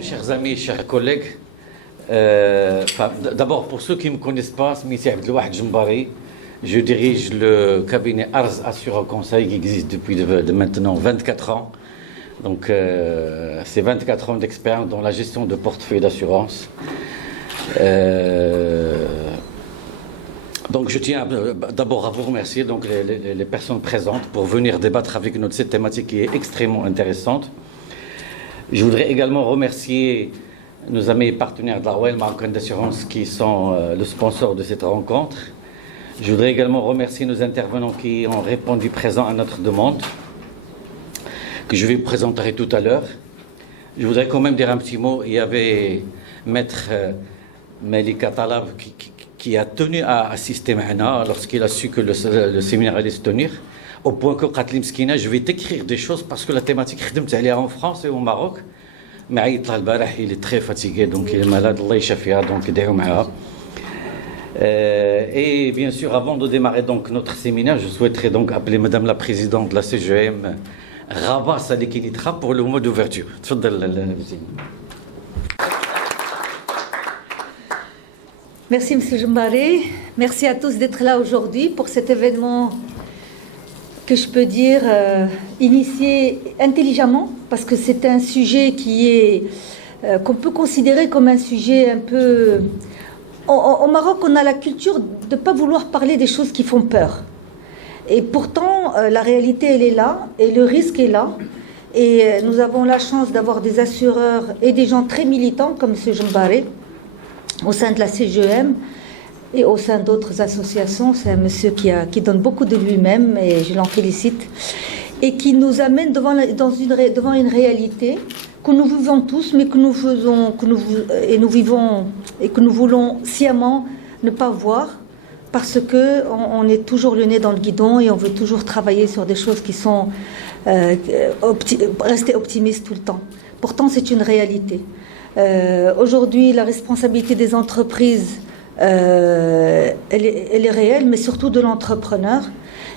Chers amis, chers collègues, d'abord pour ceux qui ne me connaissent pas, c'est Abdelouahd Jembari. Je dirige le cabinet Arz Assura Conseil qui existe depuis maintenant 24 ans. Donc c'est 24 ans d'expérience dans la gestion de portefeuille d'assurance. Donc je tiens d'abord à vous remercier donc, les personnes présentes pour venir débattre avec nous de cette thématique qui est extrêmement intéressante. Je voudrais également remercier nos amis et partenaires de la Royal Marocaine d'Assurance qui sont le sponsor de cette rencontre. Je voudrais également remercier nos intervenants qui ont répondu présent à notre demande, que je vais vous présenter tout à l'heure. Je voudrais quand même dire un petit mot. Il y avait Maître Malika Talab qui a tenu à assister maintenant lorsqu'il a su que le séminaire allait se tenir. Au point que Qatli Mskina, je vais t'écrire des choses parce que la thématique est en France et au Maroc. Mais il est très fatigué, donc il est malade, Allah yashafia, donc et bien sûr, avant de démarrer donc notre séminaire, je souhaiterais donc appeler Madame la Présidente de la CGM, Rabah Salikinitra, pour le mot d'ouverture. Merci Monsieur Jembari, merci à tous d'être là aujourd'hui pour cet événement que je peux dire initié intelligemment, parce que c'est un sujet qui est qu'on peut considérer comme un sujet un peu... Au Maroc, on a la culture de ne pas vouloir parler des choses qui font peur. Et pourtant, la réalité, elle est là, et le risque est là. Et nous avons la chance d'avoir des assureurs et des gens très militants, comme M. Jembari, au sein de la CGM, et au sein d'autres associations. C'est un monsieur qui donne beaucoup de lui-même, et je l'en félicite, et qui nous amène devant une réalité que nous vivons tous, mais que nous vivons et que nous voulons sciemment ne pas voir, parce que on est toujours le nez dans le guidon et on veut toujours travailler sur des choses qui sont rester optimiste tout le temps. Pourtant, c'est une réalité. Aujourd'hui, la responsabilité des entreprises, elle est réelle, mais surtout de l'entrepreneur.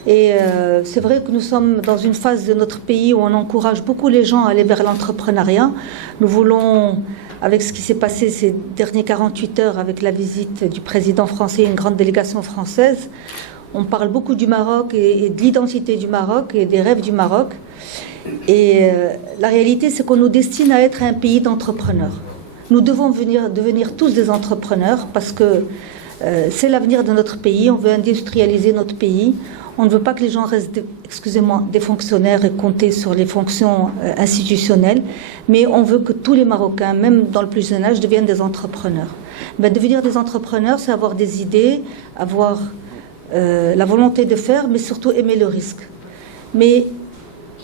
Et c'est vrai que nous sommes dans une phase de notre pays où on encourage beaucoup les gens à aller vers l'entrepreneuriat. Nous voulons, avec ce qui s'est passé ces dernières 48 heures avec la visite du président français et une grande délégation française, on parle beaucoup du Maroc et de l'identité du Maroc et des rêves du Maroc. Et la réalité, c'est qu'on nous destine à être un pays d'entrepreneurs. Nous devons devenir tous des entrepreneurs parce que c'est l'avenir de notre pays. On veut industrialiser notre pays. On ne veut pas que les gens restent, des fonctionnaires et compter sur les fonctions institutionnelles, mais on veut que tous les Marocains, même dans le plus jeune âge, deviennent des entrepreneurs. Devenir des entrepreneurs, c'est avoir des idées, avoir la volonté de faire, mais surtout aimer le risque. Mais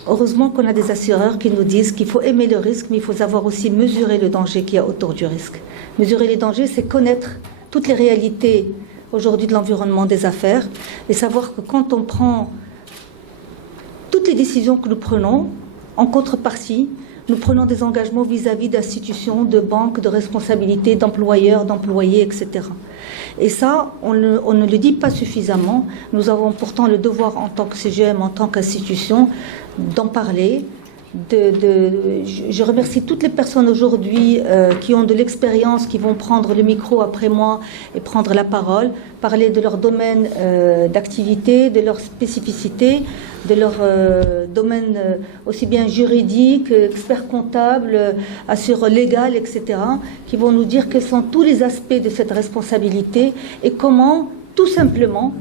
heureusement qu'on a des assureurs qui nous disent qu'il faut aimer le risque, mais il faut savoir aussi mesurer le danger qu'il y a autour du risque. Mesurer les dangers, c'est connaître toutes les réalités aujourd'hui de l'environnement des affaires et savoir que quand on prend toutes les décisions que nous prenons, en contrepartie, nous prenons des engagements vis-à-vis d'institutions, de banques, de responsabilités, d'employeurs, d'employés, etc. Et ça, on ne le dit pas suffisamment. Nous avons pourtant le devoir en tant que CGM, en tant qu'institution, d'en parler. Je remercie toutes les personnes aujourd'hui qui ont de l'expérience, qui vont prendre le micro après moi et prendre la parole, parler de leur domaine d'activité, de leur spécificité, de leur domaine aussi bien juridique, expert comptable, assureur légal, etc., qui vont nous dire quels sont tous les aspects de cette responsabilité et comment tout simplement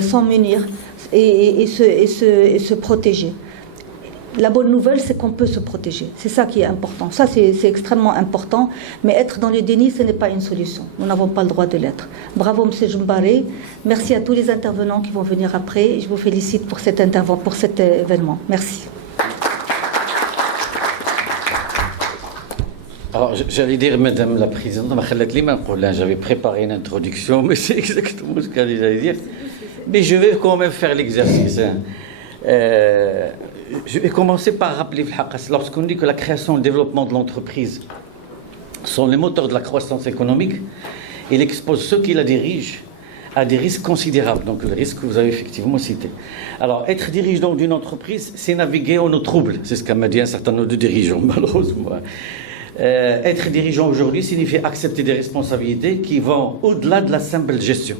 s'en munir et se protéger. La bonne nouvelle, c'est qu'on peut se protéger. C'est ça qui est important. Ça, c'est extrêmement important. Mais être dans le déni, ce n'est pas une solution. Nous n'avons pas le droit de l'être. Bravo, M. Joumbari. Merci à tous les intervenants qui vont venir après. Je vous félicite pour cet événement. Merci. Alors, j'allais dire, Madame la Présidente, j'avais préparé une introduction, mais c'est exactement ce que j'allais dire. Mais je vais quand même faire l'exercice. Je vais commencer par rappeler, lorsqu'on dit que la création et le développement de l'entreprise sont les moteurs de la croissance économique, il expose ceux qui la dirigent à des risques considérables, donc le risque que vous avez effectivement cité. Alors, être dirigeant d'une entreprise, c'est naviguer en eau trouble, c'est ce qu'a m'a dit un certain nombre de dirigeants, malheureusement. Être dirigeant aujourd'hui signifie accepter des responsabilités qui vont au-delà de la simple gestion.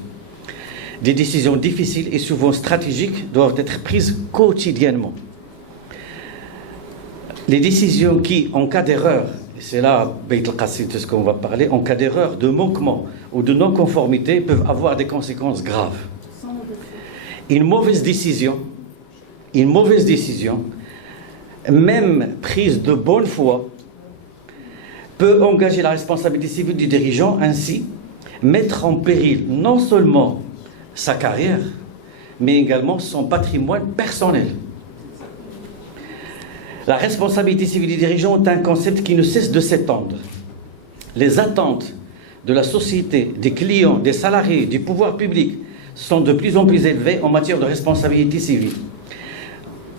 Des décisions difficiles et souvent stratégiques doivent être prises quotidiennement. Les décisions qui, en cas d'erreur, et c'est là Beit al-Qasid de ce qu'on va parler, en cas d'erreur, de manquement ou de non-conformité, peuvent avoir des conséquences graves. Une mauvaise décision, même prise de bonne foi, peut engager la responsabilité civile du dirigeant, ainsi mettre en péril non seulement sa carrière, mais également son patrimoine personnel. La responsabilité civile du dirigeant est un concept qui ne cesse de s'étendre. Les attentes de la société, des clients, des salariés, du pouvoir public sont de plus en plus élevées en matière de responsabilité civile,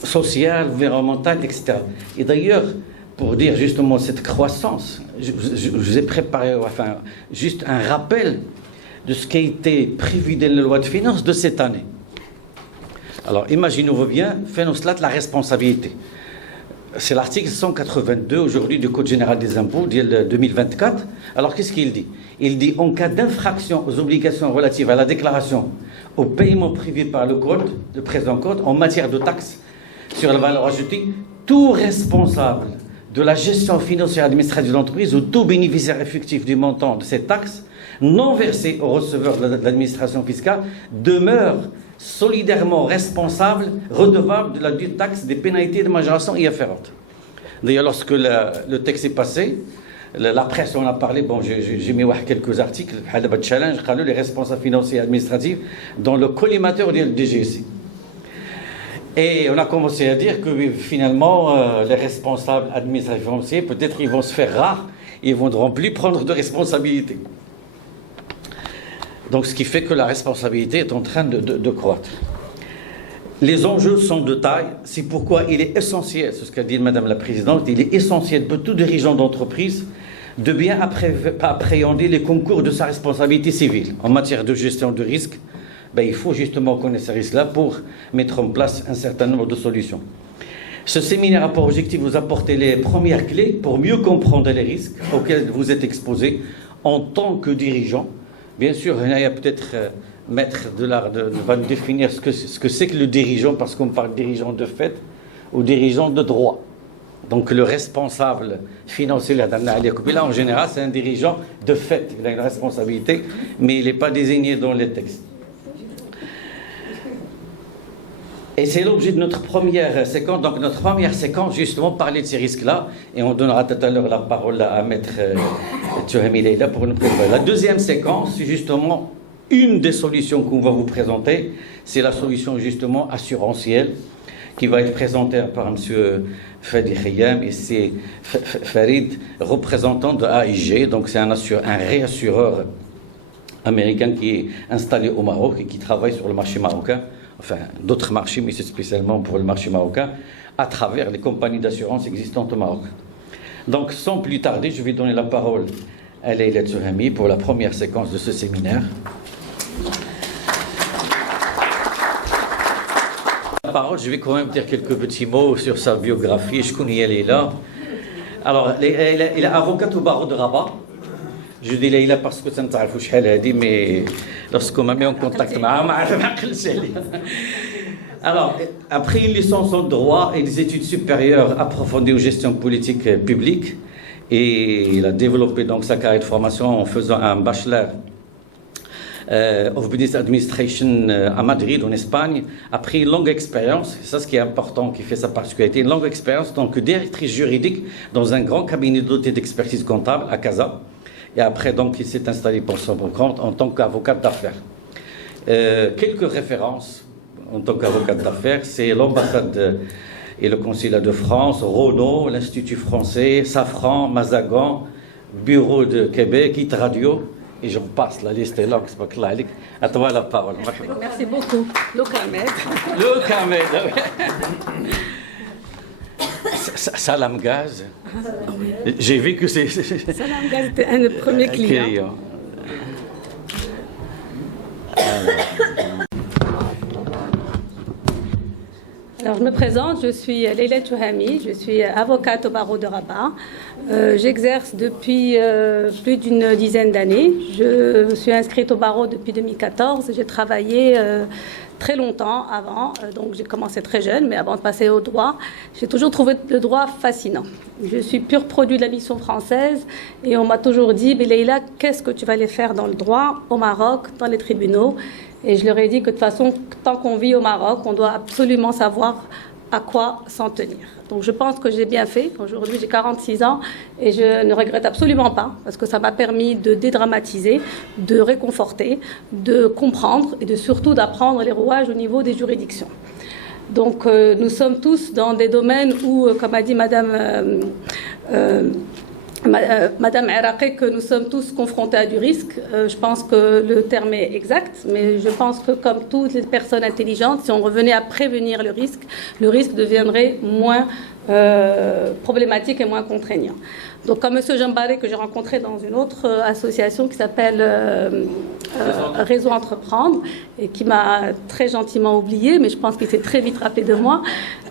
sociale, environnementale, etc. Et d'ailleurs, pour dire justement cette croissance, je vous ai préparé juste un rappel de ce qui a été prévu dans la loi de finances de cette année. Alors, imaginez-vous bien, faisons cela de la responsabilité. C'est l'article 182 aujourd'hui du Code général des impôts, 2024. Alors, qu'est-ce qu'il dit? Il dit, en cas d'infraction aux obligations relatives à la déclaration au paiement prévu par le présent code, en matière de taxes sur la valeur ajoutée, tout responsable de la gestion financière administrative de l'entreprise ou tout bénéficiaire effectif du montant de cette taxe non versé au receveur de l'administration fiscale demeure solidairement responsable, redevable de la due taxe, des pénalités de majoration y afférentes. D'ailleurs, lorsque le texte est passé, la presse en a parlé, bon, j'ai mis quelques articles, challenge, les responsables financiers et administratifs dans le collimateur du DGSI. Et on a commencé à dire que finalement, les responsables administratifs financiers, peut-être ils vont se faire rares, ils ne voudront plus prendre de responsabilité. Donc, ce qui fait que la responsabilité est en train de croître. Les enjeux sont de taille, c'est pourquoi il est essentiel, c'est ce qu'a dit Madame la Présidente, il est essentiel pour tout dirigeant d'entreprise de bien appréhender les concours de sa responsabilité civile. En matière de gestion de risque, il faut justement connaître ces risques-là pour mettre en place un certain nombre de solutions. Ce séminaire a pour objectif de vous apporter les premières clés pour mieux comprendre les risques auxquels vous êtes exposés en tant que dirigeant. Bien sûr, il y a peut-être maître de l'art va nous définir ce que c'est que le dirigeant, parce qu'on parle de dirigeant de fait ou dirigeant de droit. Donc le responsable financier, là en général, c'est un dirigeant de fait. Il a une responsabilité, mais il n'est pas désigné dans les textes. Et c'est l'objet de notre première séquence. Donc notre première séquence, justement, parler de ces risques-là. Et on donnera tout à l'heure la parole à Maître Tuhami Leila pour nous préparer. La deuxième séquence, c'est justement une des solutions qu'on va vous présenter. C'est la solution, justement, assurantielle, qui va être présentée par M. Fadi Khayam. Et c'est Farid, représentant de AIG. Donc c'est un réassureur américain qui est installé au Maroc et qui travaille sur le marché marocain. Enfin, d'autres marchés, mais c'est spécialement pour le marché marocain, à travers les compagnies d'assurance existantes au Maroc. Donc, sans plus tarder, je vais donner la parole à Leila Tuhami pour la première séquence de ce séminaire. La parole, je vais quand même dire quelques petits mots sur sa biographie. Je connais Leila. Alors, elle est avocate au barreau de Rabat. Je dis Leila parce que ça ne savez pas elle a dit, mais lorsqu'on m'a mis en contact avec alors, après une licence en droit et des études supérieures approfondies aux gestions politiques publiques, et il a développé donc sa carrière de formation en faisant un bachelor of Business Administration à Madrid, en Espagne. Après une longue expérience, c'est ça ce qui est important, qui fait sa particularité, une longue expérience en tant que directrice juridique dans un grand cabinet doté d'expertise comptable à Casa. Et après, donc, il s'est installé pour son compte en tant qu'avocate d'affaires. Quelques références en tant qu'avocate d'affaires, c'est l'ambassade et le consulat de France, Renault, l'Institut français, Safran, Mazagan, Bureau de Québec, Hit Radio, et j'en passe, la liste est longue, c'est pas clair. À toi la parole. Merci beaucoup. Lokamed. Lokamed. Salam Gaz. J'ai vu que c'est. Salam Gaz était un des premiers clients. Alors, je me présente, je suis Leila Touhami, je suis avocate au barreau de Rabat. J'exerce depuis plus d'une dizaine d'années. Je suis inscrite au barreau depuis 2014. J'ai travaillé très longtemps avant, donc j'ai commencé très jeune, mais avant de passer au droit, j'ai toujours trouvé le droit fascinant. Je suis pur produit de la mission française et on m'a toujours dit, Leila, qu'est-ce que tu vas aller faire dans le droit au Maroc, dans les tribunaux? Et je leur ai dit que de toute façon, tant qu'on vit au Maroc, on doit absolument savoir à quoi s'en tenir. Donc je pense que j'ai bien fait. Aujourd'hui, j'ai 46 ans et je ne regrette absolument pas parce que ça m'a permis de dédramatiser, de réconforter, de comprendre et de surtout d'apprendre les rouages au niveau des juridictions. Donc nous sommes tous dans des domaines où, comme a dit Madame Eraqi, que nous sommes tous confrontés à du risque. Je pense que le terme est exact, mais je pense que comme toutes les personnes intelligentes, si on revenait à prévenir le risque deviendrait moins problématique et moins contraignant. Donc comme M. Jambaré, que j'ai rencontré dans une autre association qui s'appelle Réseau Entreprendre, et qui m'a très gentiment oublié, mais je pense qu'il s'est très vite rappelé de moi,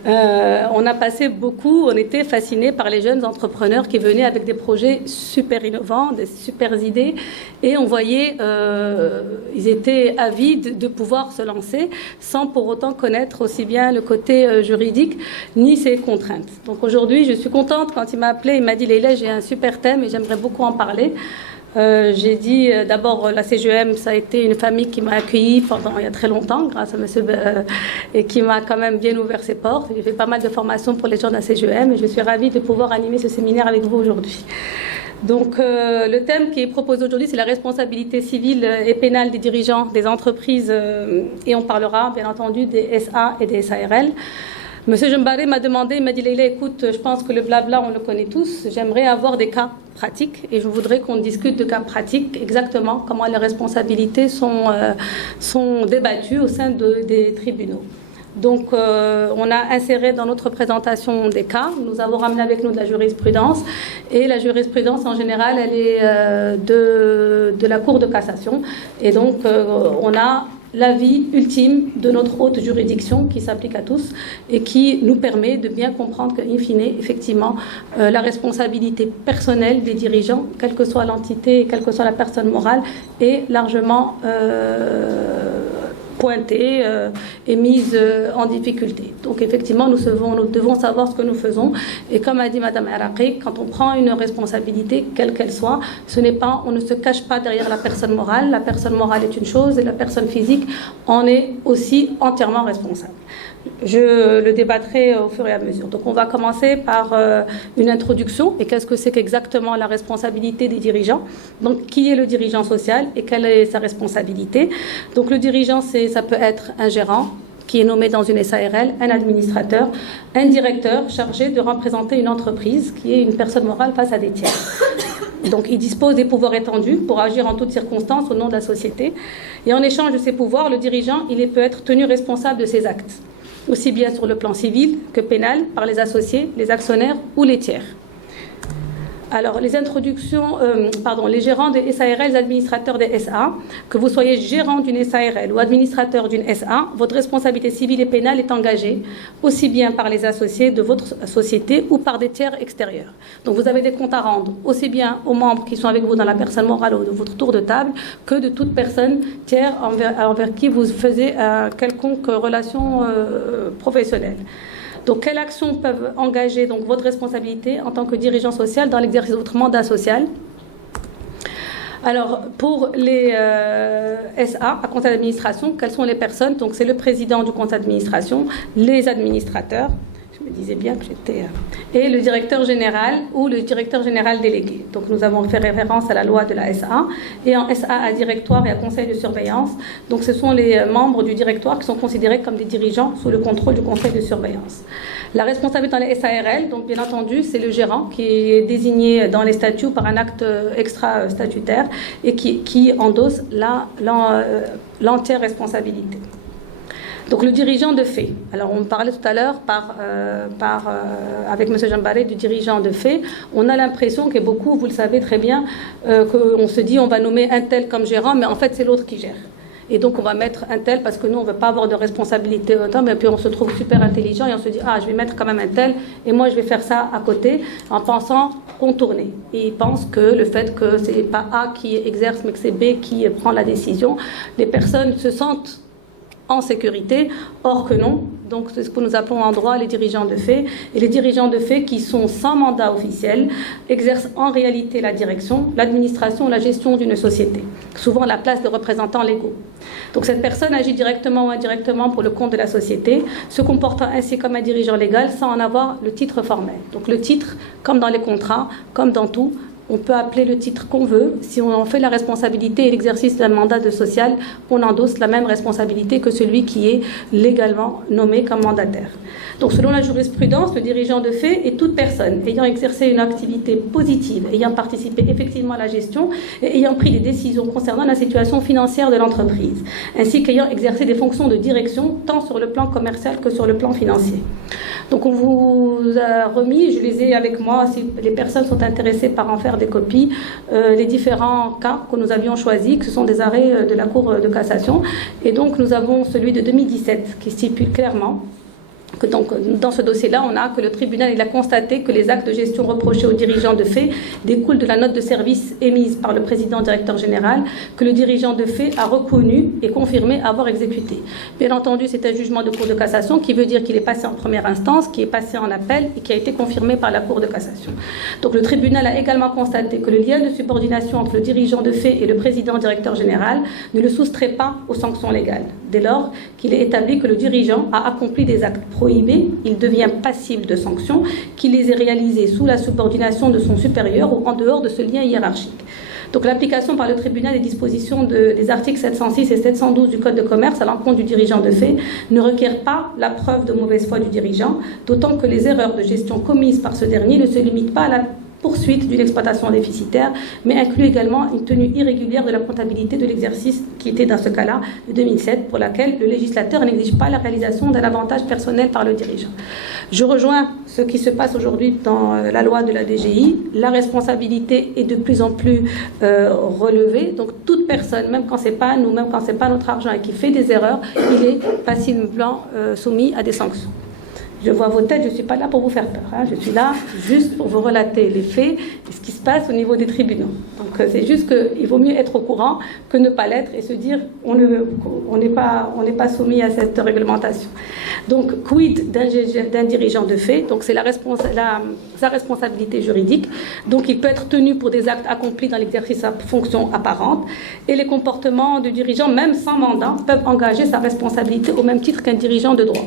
on a passé beaucoup, on était fascinés par les jeunes entrepreneurs qui venaient avec des projets super innovants, des super idées, et on voyait, ils étaient avides de pouvoir se lancer sans pour autant connaître aussi bien le côté juridique ni ses contraintes. Donc aujourd'hui, je suis contente quand il m'a appelé, il m'a dit Leila, j'ai un super thème et j'aimerais beaucoup en parler. J'ai dit d'abord la CGM, ça a été une famille qui m'a accueillie pendant il y a très longtemps grâce à monsieur et qui m'a quand même bien ouvert ses portes. J'ai fait pas mal de formations pour les gens de la CGM et je suis ravie de pouvoir animer ce séminaire avec vous aujourd'hui. Donc le thème qui est proposé aujourd'hui, c'est la responsabilité civile et pénale des dirigeants des entreprises et on parlera bien entendu des SA et des SARL. Monsieur Jambaré m'a demandé, il m'a dit Leila, écoute, je pense que le blabla, on le connaît tous. J'aimerais avoir des cas pratiques et je voudrais qu'on discute de cas pratiques, exactement comment les responsabilités sont débattues au sein des tribunaux. Donc, on a inséré dans notre présentation des cas. Nous avons ramené avec nous de la jurisprudence. Et la jurisprudence, en général, elle est de la Cour de cassation. Et donc, on a l'avis ultime de notre haute juridiction qui s'applique à tous et qui nous permet de bien comprendre qu'in fine, effectivement, la responsabilité personnelle des dirigeants, quelle que soit l'entité, quelle que soit la personne morale, est largement pointée et mise en difficulté. Donc effectivement, nous devons savoir ce que nous faisons. Et comme a dit Madame Eraqi, quand on prend une responsabilité, quelle qu'elle soit, on ne se cache pas derrière la personne morale. La personne morale est une chose et la personne physique en est aussi entièrement responsable. Je le débattrai au fur et à mesure. Donc on va commencer par une introduction. Et qu'est-ce que c'est qu'exactement la responsabilité des dirigeants? Donc qui est le dirigeant social et quelle est sa responsabilité? Donc le dirigeant, ça peut être un gérant qui est nommé dans une SARL, un administrateur, un directeur chargé de représenter une entreprise qui est une personne morale face à des tiers. Donc il dispose des pouvoirs étendus pour agir en toutes circonstances au nom de la société. Et en échange de ces pouvoirs, le dirigeant, peut être tenu responsable de ses actes, aussi bien sur le plan civil que pénal, par les associés, les actionnaires ou les tiers. Alors, les gérants des SARL, les administrateurs des SA, que vous soyez gérant d'une SARL ou administrateur d'une SA, votre responsabilité civile et pénale est engagée aussi bien par les associés de votre société ou par des tiers extérieurs. Donc, vous avez des comptes à rendre aussi bien aux membres qui sont avec vous dans la personne morale ou de votre tour de table que de toute personne tiers envers qui vous faisiez quelconque relation professionnelle. Donc, quelles actions peuvent engager votre responsabilité en tant que dirigeant social dans l'exercice de votre mandat social? Alors, pour les SA, à conseil d'administration, quelles sont les personnes? Donc, c'est le président du conseil d'administration, les administrateurs, je me disais bien que j'étais... et le directeur général ou le directeur général délégué. Donc, nous avons fait référence à la loi de la SA. Et en SA, à directoire et à conseil de surveillance. Donc, ce sont les membres du directoire qui sont considérés comme des dirigeants sous le contrôle du conseil de surveillance. La responsabilité dans les SARL, donc bien entendu, c'est le gérant qui est désigné dans les statuts par un acte extra-statutaire et qui endosse l'entière responsabilité. Donc le dirigeant de fait. Alors on parlait tout à l'heure avec M. Jambaré du dirigeant de fait. On a l'impression que beaucoup, vous le savez très bien, qu'on se dit on va nommer un tel comme gérant, mais en fait c'est l'autre qui gère. Et donc on va mettre un tel parce que nous on ne veut pas avoir de responsabilité autant, mais puis on se trouve super intelligent et on se dit je vais mettre quand même un tel et moi je vais faire ça à côté en pensant contourner. Et ils pensent que le fait que c'est pas A qui exerce mais que c'est B qui prend la décision, les personnes se sentent en sécurité, or que non. Donc c'est ce que nous appelons en droit les dirigeants de fait. Et les dirigeants de fait qui sont sans mandat officiel exercent en réalité la direction, l'administration, la gestion d'une société, souvent à la place de représentants légaux. Donc cette personne agit directement ou indirectement pour le compte de la société, se comportant ainsi comme un dirigeant légal sans en avoir le titre formel. Donc le titre, comme dans les contrats, comme dans tout, on peut appeler le titre qu'on veut. Si on en fait la responsabilité et l'exercice d'un mandat de social, on endosse la même responsabilité que celui qui est légalement nommé comme mandataire. Donc selon la jurisprudence, le dirigeant de fait est toute personne ayant exercé une activité positive, ayant participé effectivement à la gestion et ayant pris des décisions concernant la situation financière de l'entreprise, ainsi qu'ayant exercé des fonctions de direction tant sur le plan commercial que sur le plan financier. Donc on vous a remis, je les ai avec moi, si les personnes sont intéressées par en faire des copies, les différents cas que nous avions choisis, que ce sont des arrêts de la Cour de cassation. Et donc nous avons celui de 2017 qui stipule clairement que donc, dans ce dossier-là, on a que le tribunal il a constaté que les actes de gestion reprochés aux dirigeants de fait découlent de la note de service émise par le président directeur général que le dirigeant de fait a reconnu et confirmé avoir exécuté. Bien entendu, c'est un jugement de Cour de cassation qui veut dire qu'il est passé en première instance, qui est passé en appel et qui a été confirmé par la Cour de cassation. Donc le tribunal a également constaté que le lien de subordination entre le dirigeant de fait et le président directeur général ne le soustrait pas aux sanctions légales. Dès lors qu'il est établi que le dirigeant a accompli des actes prohibé, il devient passible de sanctions, qu'il les ait réalisées sous la subordination de son supérieur ou en dehors de ce lien hiérarchique. Donc l'application par le tribunal des dispositions des articles 706 et 712 du Code de commerce à l'encontre du dirigeant de fait ne requiert pas la preuve de mauvaise foi du dirigeant, d'autant que les erreurs de gestion commises par ce dernier ne se limitent pas à la poursuite d'une exploitation déficitaire, mais inclut également une tenue irrégulière de la comptabilité de l'exercice qui était dans ce cas-là de 2007, pour laquelle le législateur n'exige pas la réalisation d'un avantage personnel par le dirigeant. Je rejoins ce qui se passe aujourd'hui dans la loi de la DGI. La responsabilité est de plus en plus relevée. Donc toute personne, même quand c'est pas nous, même quand c'est pas notre argent et qui fait des erreurs, il est facilement soumis à des sanctions. Je vois vos têtes, je ne suis pas là pour vous faire peur. Je suis là juste pour vous relater les faits et ce qui se passe au niveau des tribunaux. Donc c'est juste qu'il vaut mieux être au courant que ne pas l'être et se dire on n'est pas soumis à cette réglementation. Donc quid d'un dirigeant de fait? Donc c'est sa responsabilité juridique. Donc il peut être tenu pour des actes accomplis dans l'exercice de sa fonction apparente et les comportements du dirigeant, même sans mandat, peuvent engager sa responsabilité au même titre qu'un dirigeant de droit.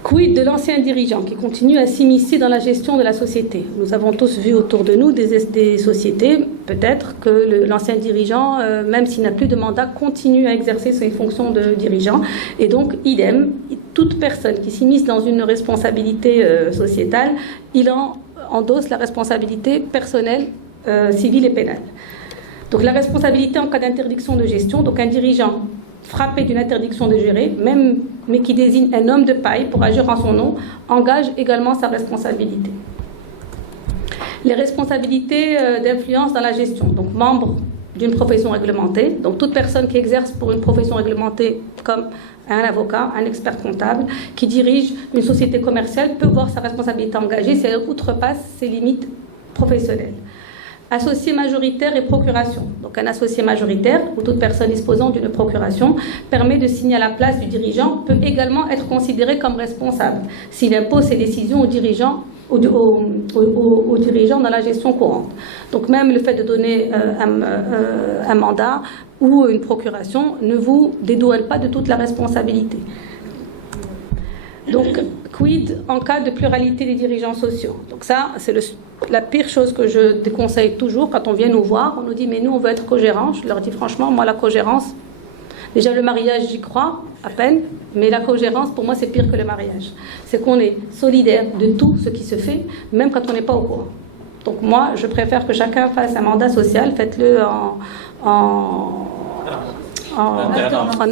Quid de l'ancien dirigeant qui continue à s'immiscer dans la gestion de la société? Nous avons tous vu autour de nous des sociétés, peut-être que l'ancien dirigeant, même s'il n'a plus de mandat, continue à exercer ses fonctions de dirigeant. Et donc, idem, toute personne qui s'immisce dans une responsabilité sociétale, il en endosse la responsabilité personnelle, civile et pénale. Donc la responsabilité en cas d'interdiction de gestion, donc un dirigeant frappé d'une interdiction de gérer, mais qui désigne un homme de paille pour agir en son nom, engage également sa responsabilité. Les responsabilités d'influence dans la gestion, donc membre d'une profession réglementée, donc toute personne qui exerce pour une profession réglementée comme un avocat, un expert comptable, qui dirige une société commerciale peut voir sa responsabilité engagée si elle outrepasse ses limites professionnelles. Associé majoritaire et procuration. Donc un associé majoritaire, ou toute personne disposant d'une procuration, permet de signer à la place du dirigeant, peut également être considéré comme responsable s'il impose ses décisions au dirigeant aux dirigeants dans la gestion courante. Donc même le fait de donner un mandat ou une procuration ne vous dédouane pas de toute la responsabilité. Donc, quid en cas de pluralité des dirigeants sociaux? Donc ça, c'est la pire chose que je déconseille toujours quand on vient nous voir. On nous dit, mais nous, on veut être co-gérants. Je leur dis franchement, moi, la co-gérance, déjà le mariage, j'y crois à peine, mais la co-gérance, pour moi, c'est pire que le mariage. C'est qu'on est solidaire de tout ce qui se fait, même quand on n'est pas au courant. Donc moi, je préfère que chacun fasse un mandat social, faites-le en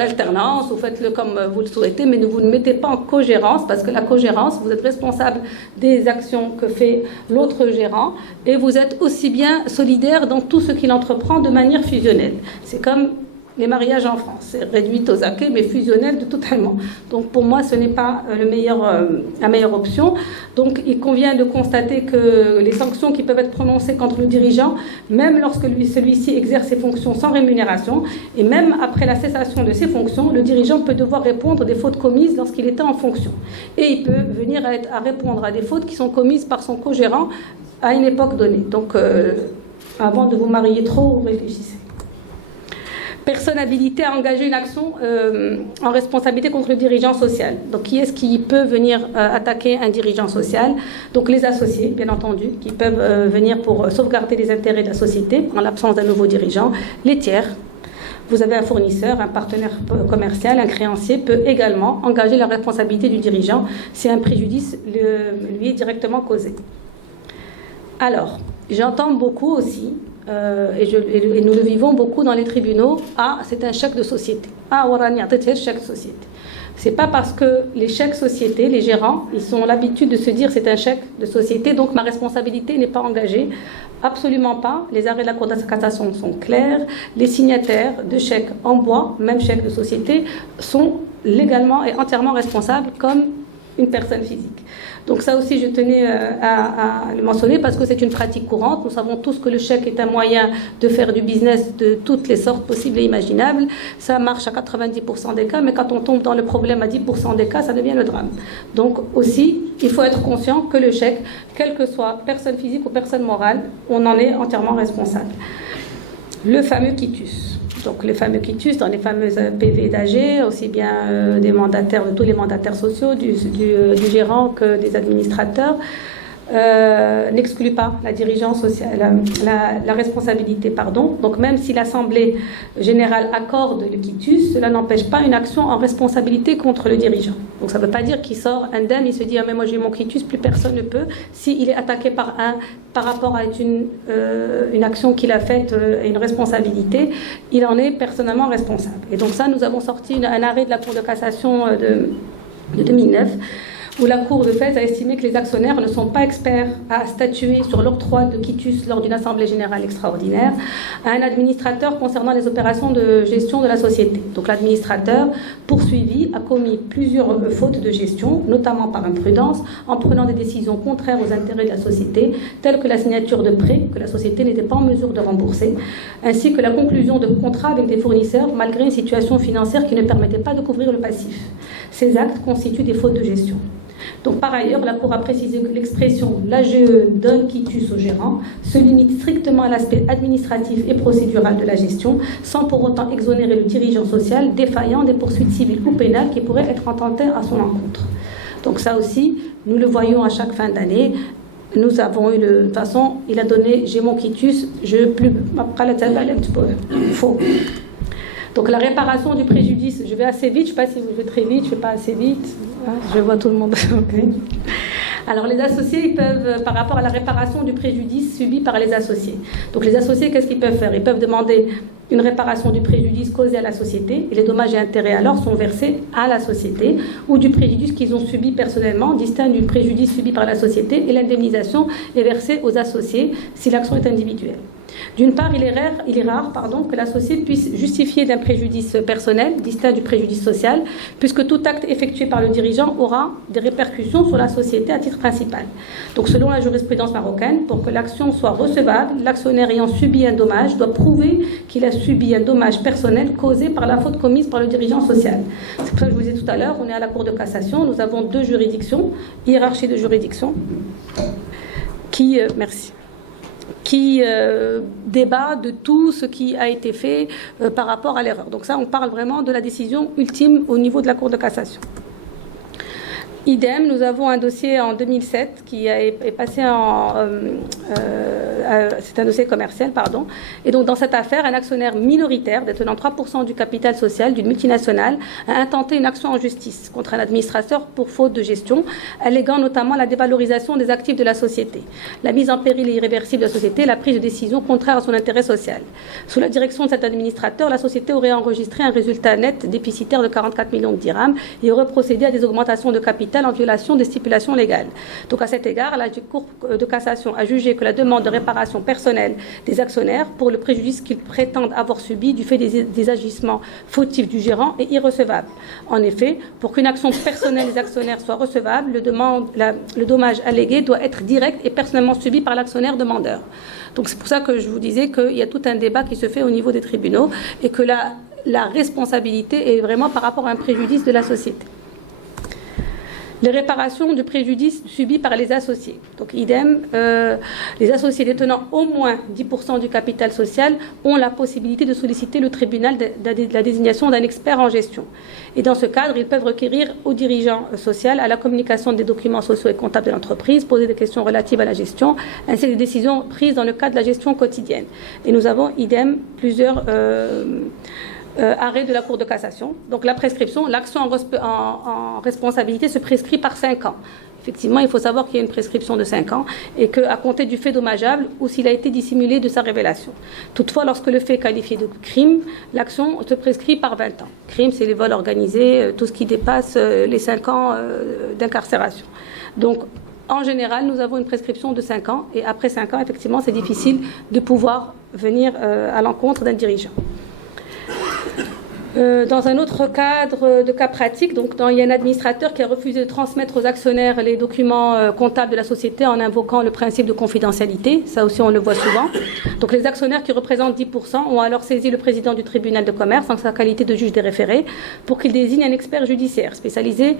alternance, ou faites-le comme vous le souhaitez, mais vous ne mettez pas en co-gérance, parce que la co-gérance, vous êtes responsable des actions que fait l'autre gérant, et vous êtes aussi bien solidaire dans tout ce qu'il entreprend de manière fusionnelle. C'est comme les mariages en France, c'est réduit aux acquets, mais fusionnel totalement. Donc pour moi, ce n'est pas la meilleure option. Donc il convient de constater que les sanctions qui peuvent être prononcées contre le dirigeant, même lorsque celui-ci exerce ses fonctions sans rémunération, et même après la cessation de ses fonctions, le dirigeant peut devoir répondre des fautes commises lorsqu'il était en fonction. Et il peut venir à répondre à des fautes qui sont commises par son co-gérant à une époque donnée. Donc avant de vous marier trop, réfléchissez. Personne habilitée à engager une action en responsabilité contre le dirigeant social. Donc, qui est-ce qui peut venir attaquer un dirigeant social? Donc, les associés, bien entendu, qui peuvent venir pour sauvegarder les intérêts de la société en l'absence d'un nouveau dirigeant. Les tiers. Vous avez un fournisseur, un partenaire commercial, un créancier peut également engager la responsabilité du dirigeant si un préjudice lui est directement causé. Alors, j'entends beaucoup aussi, et nous le vivons beaucoup dans les tribunaux, c'est un chèque de société. Chèque de société. C'est pas parce que les chèques société, les gérants, ils ont l'habitude de se dire c'est un chèque de société, donc ma responsabilité n'est pas engagée. Absolument pas. Les arrêts de la Cour de cassation sont clairs. Les signataires de chèques en bois, même chèques de société, sont légalement et entièrement responsables comme une personne physique. Donc ça aussi, je tenais à le mentionner parce que c'est une pratique courante. Nous savons tous que le chèque est un moyen de faire du business de toutes les sortes possibles et imaginables. Ça marche à 90% des cas, mais quand on tombe dans le problème à 10% des cas, ça devient le drame. Donc aussi, il faut être conscient que le chèque, quelle que soit personne physique ou personne morale, on en est entièrement responsable. Le fameux quitus. Donc les fameux quitus dans les fameuses PV d'AG, aussi bien des mandataires, de tous les mandataires sociaux, du gérant que des administrateurs, n'exclut pas la dirigeance sociale, la responsabilité, pardon. Donc même si l'Assemblée générale accorde le quitus, cela n'empêche pas une action en responsabilité contre le dirigeant. Donc ça ne veut pas dire qu'il sort indemne, il se dit ah mais moi j'ai mon quitus, plus personne ne peut. S'il est attaqué par rapport à une action qu'il a faite et une responsabilité, il en est personnellement responsable. Et donc ça, nous avons sorti un arrêt de la Cour de cassation de 2009, où la Cour de Fès a estimé que les actionnaires ne sont pas experts à statuer sur l'octroi de quitus lors d'une assemblée générale extraordinaire à un administrateur concernant les opérations de gestion de la société. Donc l'administrateur poursuivi a commis plusieurs fautes de gestion, notamment par imprudence, en prenant des décisions contraires aux intérêts de la société, telles que la signature de prêts que la société n'était pas en mesure de rembourser, ainsi que la conclusion de contrats avec des fournisseurs malgré une situation financière qui ne permettait pas de couvrir le passif. Ces actes constituent des fautes de gestion. Donc, par ailleurs, la Cour a précisé que l'expression « l'AGE donne quitus au gérant » se limite strictement à l'aspect administratif et procédural de la gestion, sans pour autant exonérer le dirigeant social défaillant des poursuites civiles ou pénales qui pourraient être intentées à son encontre. Donc ça aussi, nous le voyons à chaque fin d'année. Nous avons eu de toute façon, il a donné « j'ai mon quitus, je plus après la table, faux ». Donc la réparation du préjudice, je vais assez vite, je ne sais pas si vous faites très vite, je ne fais pas assez vite, je vois tout le monde. Okay. Alors les associés, ils peuvent, par rapport à la réparation du préjudice subi par les associés. Donc les associés, qu'est-ce qu'ils peuvent faire? Ils peuvent demander une réparation du préjudice causé à la société, et les dommages et intérêts alors sont versés à la société, ou du préjudice qu'ils ont subi personnellement, distinct du préjudice subi par la société, et l'indemnisation est versée aux associés si l'action est individuelle. D'une part, il est rare que l'associé puisse justifier d'un préjudice personnel, distinct du préjudice social, puisque tout acte effectué par le dirigeant aura des répercussions sur la société à titre principal. Donc, selon la jurisprudence marocaine, pour que l'action soit recevable, l'actionnaire ayant subi un dommage doit prouver qu'il a subi un dommage personnel causé par la faute commise par le dirigeant social. C'est pour ça que je vous disais tout à l'heure, on est à la Cour de cassation, nous avons 2 juridictions, hiérarchie de juridiction, qui débat de tout ce qui a été fait par rapport à l'erreur. Donc ça, on parle vraiment de la décision ultime au niveau de la Cour de cassation. Idem, nous avons un dossier en 2007 qui est passé c'est un dossier commercial, pardon. Et donc, dans cette affaire, un actionnaire minoritaire détenant 3% du capital social d'une multinationale a intenté une action en justice contre un administrateur pour faute de gestion, alléguant notamment la dévalorisation des actifs de la société, la mise en péril irréversible de la société et la prise de décision contraire à son intérêt social. Sous la direction de cet administrateur, la société aurait enregistré un résultat net déficitaire de 44 millions de dirhams et aurait procédé à des augmentations de capital en violation des stipulations légales. Donc à cet égard, la Cour de cassation a jugé que la demande de réparation personnelle des actionnaires pour le préjudice qu'ils prétendent avoir subi du fait des agissements fautifs du gérant est irrecevable. En effet, pour qu'une action personnelle des actionnaires soit recevable, le dommage allégué doit être direct et personnellement subi par l'actionnaire demandeur. Donc c'est pour ça que je vous disais qu'il y a tout un débat qui se fait au niveau des tribunaux et que la responsabilité est vraiment par rapport à un préjudice de la société. Les réparations du préjudice subi par les associés. Donc, idem, les associés détenant au moins 10% du capital social ont la possibilité de solliciter le tribunal de la désignation d'un expert en gestion. Et dans ce cadre, ils peuvent requérir au dirigeant social à la communication des documents sociaux et comptables de l'entreprise, poser des questions relatives à la gestion, ainsi que des décisions prises dans le cadre de la gestion quotidienne. Et nous avons, idem, plusieurs arrêt de la Cour de cassation. Donc la prescription, l'action en responsabilité se prescrit par 5 ans. Effectivement, il faut savoir qu'il y a une prescription de 5 ans et qu'à compter du fait dommageable ou s'il a été dissimulé de sa révélation. Toutefois, lorsque le fait est qualifié de crime, l'action se prescrit par 20 ans. Crime, c'est les vols organisés, tout ce qui dépasse les 5 ans d'incarcération. Donc, en général, nous avons une prescription de 5 ans et après 5 ans, effectivement, c'est difficile de pouvoir venir à l'encontre d'un dirigeant. Dans un autre cadre de cas pratique, donc il y a un administrateur qui a refusé de transmettre aux actionnaires les documents comptables de la société en invoquant le principe de confidentialité. Ça aussi, on le voit souvent. Donc les actionnaires qui représentent 10% ont alors saisi le président du tribunal de commerce en sa qualité de juge des référés pour qu'il désigne un expert judiciaire spécialisé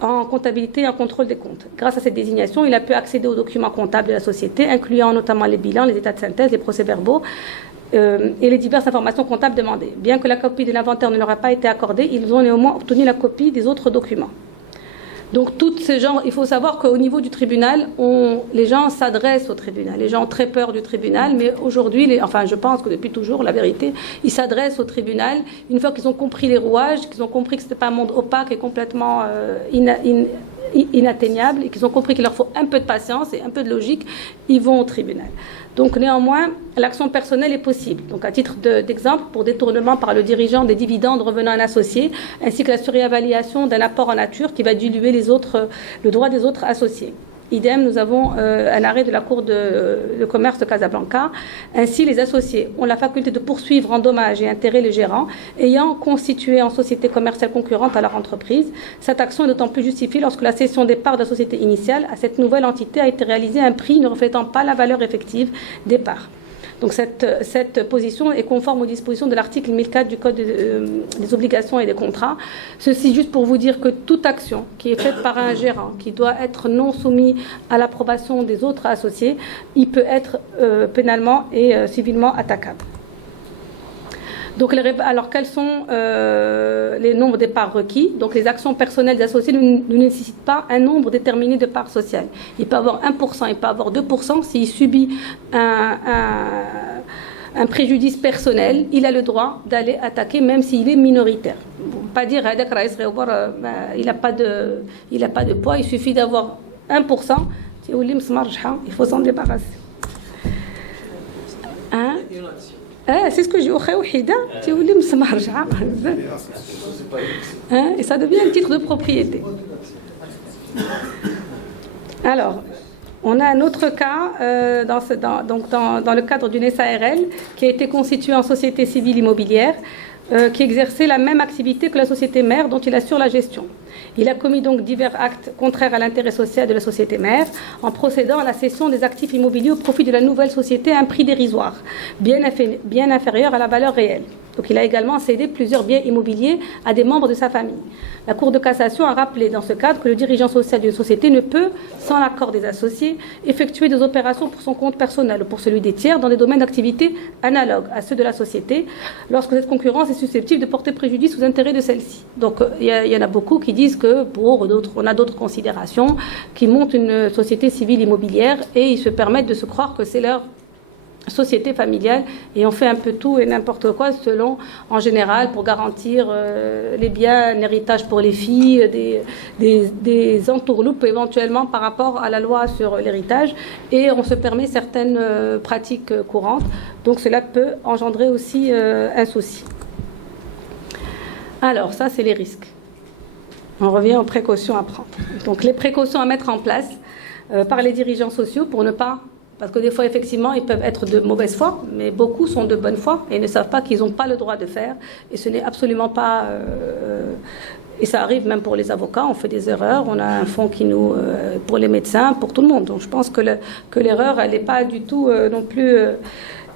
en comptabilité et en contrôle des comptes. Grâce à cette désignation, il a pu accéder aux documents comptables de la société, incluant notamment les bilans, les états de synthèse, les procès-verbaux, et les diverses informations comptables demandées. Bien que la copie de l'inventaire ne leur a pas été accordée, ils ont néanmoins obtenu la copie des autres documents. Donc, tous ces gens, il faut savoir qu'au niveau du tribunal, les gens s'adressent au tribunal. Les gens ont très peur du tribunal, mais aujourd'hui, je pense que depuis toujours, la vérité, ils s'adressent au tribunal une fois qu'ils ont compris les rouages, qu'ils ont compris que ce n'était pas un monde opaque et complètement inatteignable, et qu'ils ont compris qu'il leur faut un peu de patience et un peu de logique, ils vont au tribunal. Donc néanmoins, l'action personnelle est possible. Donc à titre d'exemple, pour détournement par le dirigeant des dividendes revenant à un associé, ainsi que la surévaluation d'un apport en nature qui va diluer le droit des autres associés. Idem, nous avons un arrêt de la Cour de commerce de Casablanca. Ainsi, les associés ont la faculté de poursuivre en dommages et intérêts les gérants ayant constitué en société commerciale concurrente à leur entreprise. Cette action est d'autant plus justifiée lorsque la cession des parts de la société initiale à cette nouvelle entité a été réalisée à un prix ne reflétant pas la valeur effective des parts. Donc cette position est conforme aux dispositions de l'article 1004 du Code des obligations et des contrats. Ceci juste pour vous dire que toute action qui est faite par un gérant, qui doit être non soumis à l'approbation des autres associés, il peut être pénalement et civilement attaquable. Donc, alors, quels sont les nombres des parts requis? Donc, les actions personnelles des associés ne nécessitent pas un nombre déterminé de parts sociales. Il peut avoir 1%, il peut avoir 2%. S'il subit un préjudice personnel, il a le droit d'aller attaquer, même s'il est minoritaire. Pas dire il n'a pas de poids, il suffit d'avoir 1%. Il faut s'en débarrasser. Hein? C'est ce que j'ai et ça devient un titre de propriété. Alors, On a un autre cas dans le cadre d'une SARL qui a été constituée en société civile immobilière qui exerçait la même activité que la société mère dont il assure la gestion. Il a commis donc divers actes contraires à l'intérêt social de la société mère en procédant à la cession des actifs immobiliers au profit de la nouvelle société à un prix dérisoire, bien inférieur à la valeur réelle. Donc il a également cédé plusieurs biens immobiliers à des membres de sa famille. La Cour de cassation a rappelé dans ce cadre que le dirigeant social d'une société ne peut, sans l'accord des associés, effectuer des opérations pour son compte personnel ou pour celui des tiers dans des domaines d'activité analogues à ceux de la société, lorsque cette concurrence est susceptible de porter préjudice aux intérêts de celle-ci. Donc il y en a beaucoup qui disent que pour d'autres, on a d'autres considérations, qui montent une société civile immobilière et ils se permettent de se croire que c'est leur société familiale et on fait un peu tout et n'importe quoi selon, en général, pour garantir les biens, l'héritage pour les filles, des entourloupes éventuellement par rapport à la loi sur l'héritage et on se permet certaines pratiques courantes. Donc cela peut engendrer aussi un souci. Alors ça c'est les risques. On revient aux précautions à prendre. Donc les précautions à mettre en place par les dirigeants sociaux pour ne pas... Parce que des fois, effectivement, ils peuvent être de mauvaise foi, mais beaucoup sont de bonne foi et ne savent pas qu'ils n'ont pas le droit de faire. Et ce n'est absolument pas... et ça arrive même pour les avocats, on fait des erreurs. On a un fonds qui nous... pour les médecins, pour tout le monde. Donc je pense que l'erreur, elle n'est pas du tout non plus...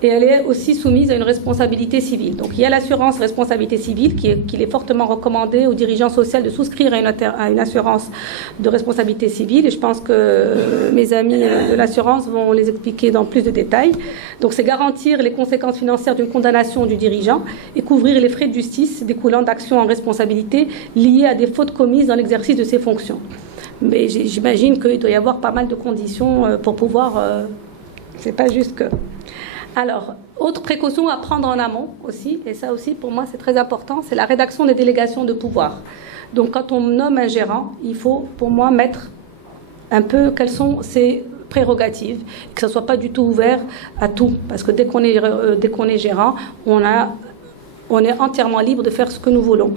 et elle est aussi soumise à une responsabilité civile. Donc il y a l'assurance responsabilité civile qu'il est fortement recommandé aux dirigeants sociaux de souscrire à une assurance de responsabilité civile. Et je pense que mes amis de l'assurance vont les expliquer dans plus de détails. Donc c'est garantir les conséquences financières d'une condamnation du dirigeant et couvrir les frais de justice découlant d'actions en responsabilité liées à des fautes commises dans l'exercice de ses fonctions. Mais j'imagine qu'il doit y avoir pas mal de conditions pour pouvoir... c'est pas juste que... Alors, autre précaution à prendre en amont aussi, et ça aussi pour moi c'est très important, c'est la rédaction des délégations de pouvoir. Donc quand on nomme un gérant, il faut pour moi mettre un peu quelles sont ses prérogatives, que ça ne soit pas du tout ouvert à tout, parce que dès qu'on est gérant, on est entièrement libre de faire ce que nous voulons.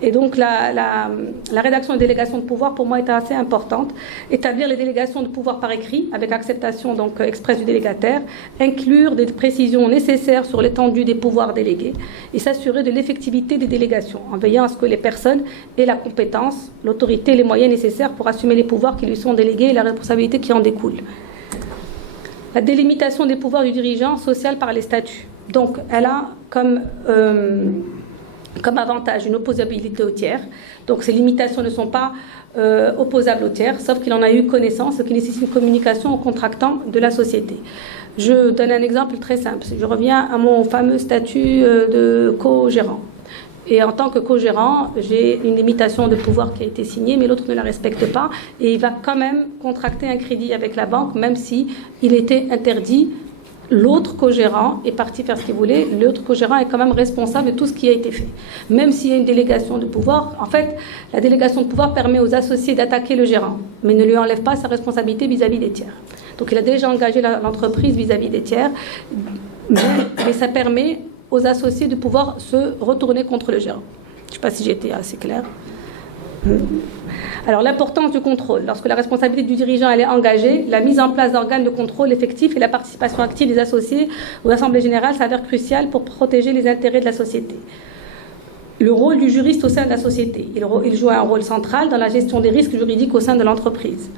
Et donc la rédaction des délégations de pouvoir pour moi est assez importante. Établir les délégations de pouvoir par écrit avec acceptation donc expresse du délégataire, inclure des précisions nécessaires sur l'étendue des pouvoirs délégués et s'assurer de l'effectivité des délégations en veillant à ce que les personnes aient la compétence, l'autorité et les moyens nécessaires pour assumer les pouvoirs qui lui sont délégués et la responsabilité qui en découle. La délimitation des pouvoirs du dirigeant social par les statuts. Donc, elle a comme avantage une opposabilité au tiers. Donc, ces limitations ne sont pas opposables au tiers, sauf qu'il en a eu connaissance, ce qui nécessite une communication au contractant de la société. Je donne un exemple très simple. Je reviens à mon fameux statut de co-gérant. Et en tant que co-gérant, j'ai une limitation de pouvoir qui a été signée, mais l'autre ne la respecte pas. Et il va quand même contracter un crédit avec la banque, même si il était interdit. L'autre co-gérant est parti faire ce qu'il voulait. L'autre co-gérant est quand même responsable de tout ce qui a été fait. Même s'il y a une délégation de pouvoir, en fait, la délégation de pouvoir permet aux associés d'attaquer le gérant, mais ne lui enlève pas sa responsabilité vis-à-vis des tiers. Donc il a déjà engagé l'entreprise vis-à-vis des tiers, mais ça permet aux associés de pouvoir se retourner contre le gérant. Je ne sais pas si j'ai été assez claire. Alors l'importance du contrôle. Lorsque la responsabilité du dirigeant elle est engagée, la mise en place d'organes de contrôle effectifs et la participation active des associés aux assemblées générales s'avère cruciale pour protéger les intérêts de la société. Le rôle du juriste au sein de la société. Il joue un rôle central dans la gestion des risques juridiques au sein de l'entreprise.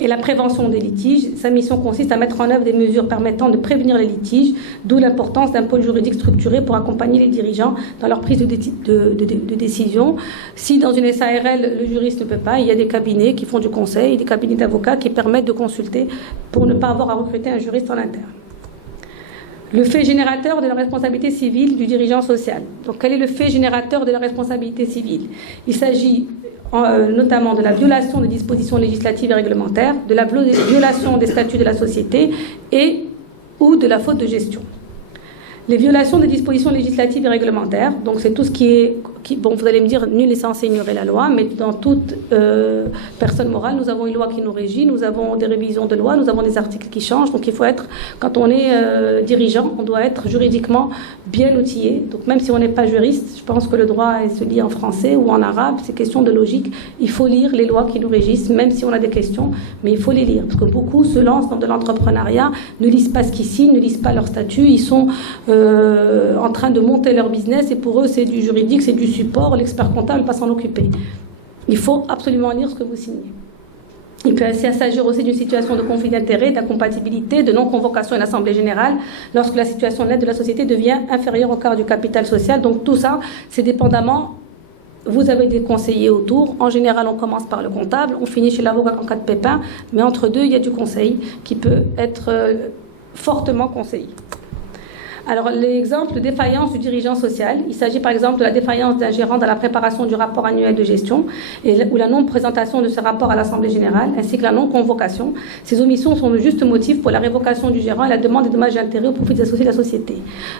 Et la prévention des litiges, sa mission consiste à mettre en œuvre des mesures permettant de prévenir les litiges, d'où l'importance d'un pôle juridique structuré pour accompagner les dirigeants dans leur prise de décision. Si dans une SARL, le juriste ne peut pas, il y a des cabinets qui font du conseil, des cabinets d'avocats qui permettent de consulter pour ne pas avoir à recruter un juriste en interne. Le fait générateur de la responsabilité civile du dirigeant social. Donc quel est le fait générateur de la responsabilité civile ? Il s'agit notamment de la violation des dispositions législatives et réglementaires, de la violation des statuts de la société et ou de la faute de gestion. Les violations des dispositions législatives et réglementaires, donc c'est tout ce qui est bon, vous allez me dire, nul est censé ignorer la loi, mais dans toute personne morale, nous avons une loi qui nous régit, nous avons des révisions de loi, nous avons des articles qui changent, donc il faut être, quand on est dirigeant, on doit être juridiquement bien outillé. Donc même si on n'est pas juriste, je pense que le droit se lit en français ou en arabe, c'est question de logique. Il faut lire les lois qui nous régissent, même si on a des questions, mais il faut les lire, parce que beaucoup se lancent dans de l'entrepreneuriat, ne lisent pas ce qu'ils signent, ne lisent pas leur statut, ils sont en train de monter leur business et pour eux c'est du juridique, c'est du support, l'expert comptable ne va pas s'en occuper. Il faut absolument lire ce que vous signez. Il peut s'agir aussi d'une situation de conflit d'intérêts, d'incompatibilité, de non-convocation à l'Assemblée générale, lorsque la situation nette de la société devient inférieure au quart du capital social. Donc tout ça, c'est dépendamment. Vous avez des conseillers autour. En général, on commence par le comptable, on finit chez l'avocat en cas de pépin, mais entre deux, il y a du conseil qui peut être fortement conseillé. Alors, l'exemple de défaillance du dirigeant social, il s'agit par exemple de la défaillance d'un gérant dans la préparation du rapport annuel de gestion ou la non-présentation de ce rapport à l'Assemblée générale, ainsi que la non-convocation. Ces omissions sont de justes motifs pour la révocation du gérant et la demande des dommages et intérêts au profit des associés de la société.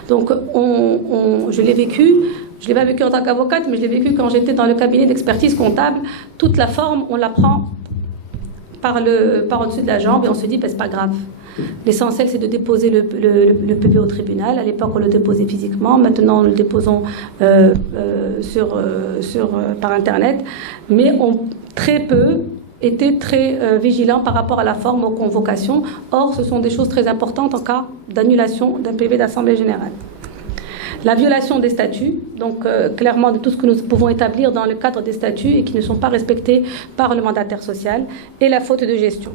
Donc, je l'ai vécu. Je ne l'ai pas vécu en tant qu'avocate, mais je l'ai vécu quand j'étais dans le cabinet d'expertise comptable. Toute la forme, on la prend par au-dessus de la jambe et on se dit, ben, c'est pas grave. L'essentiel, c'est de déposer le PV au tribunal. À l'époque, on le déposait physiquement. Maintenant, nous le déposons par Internet. Mais très peu étaient très vigilants par rapport à la forme aux convocations. Or, ce sont des choses très importantes en cas d'annulation d'un PV d'Assemblée générale. La violation des statuts, donc clairement de tout ce que nous pouvons établir dans le cadre des statuts et qui ne sont pas respectés par le mandataire social, et la faute de gestion.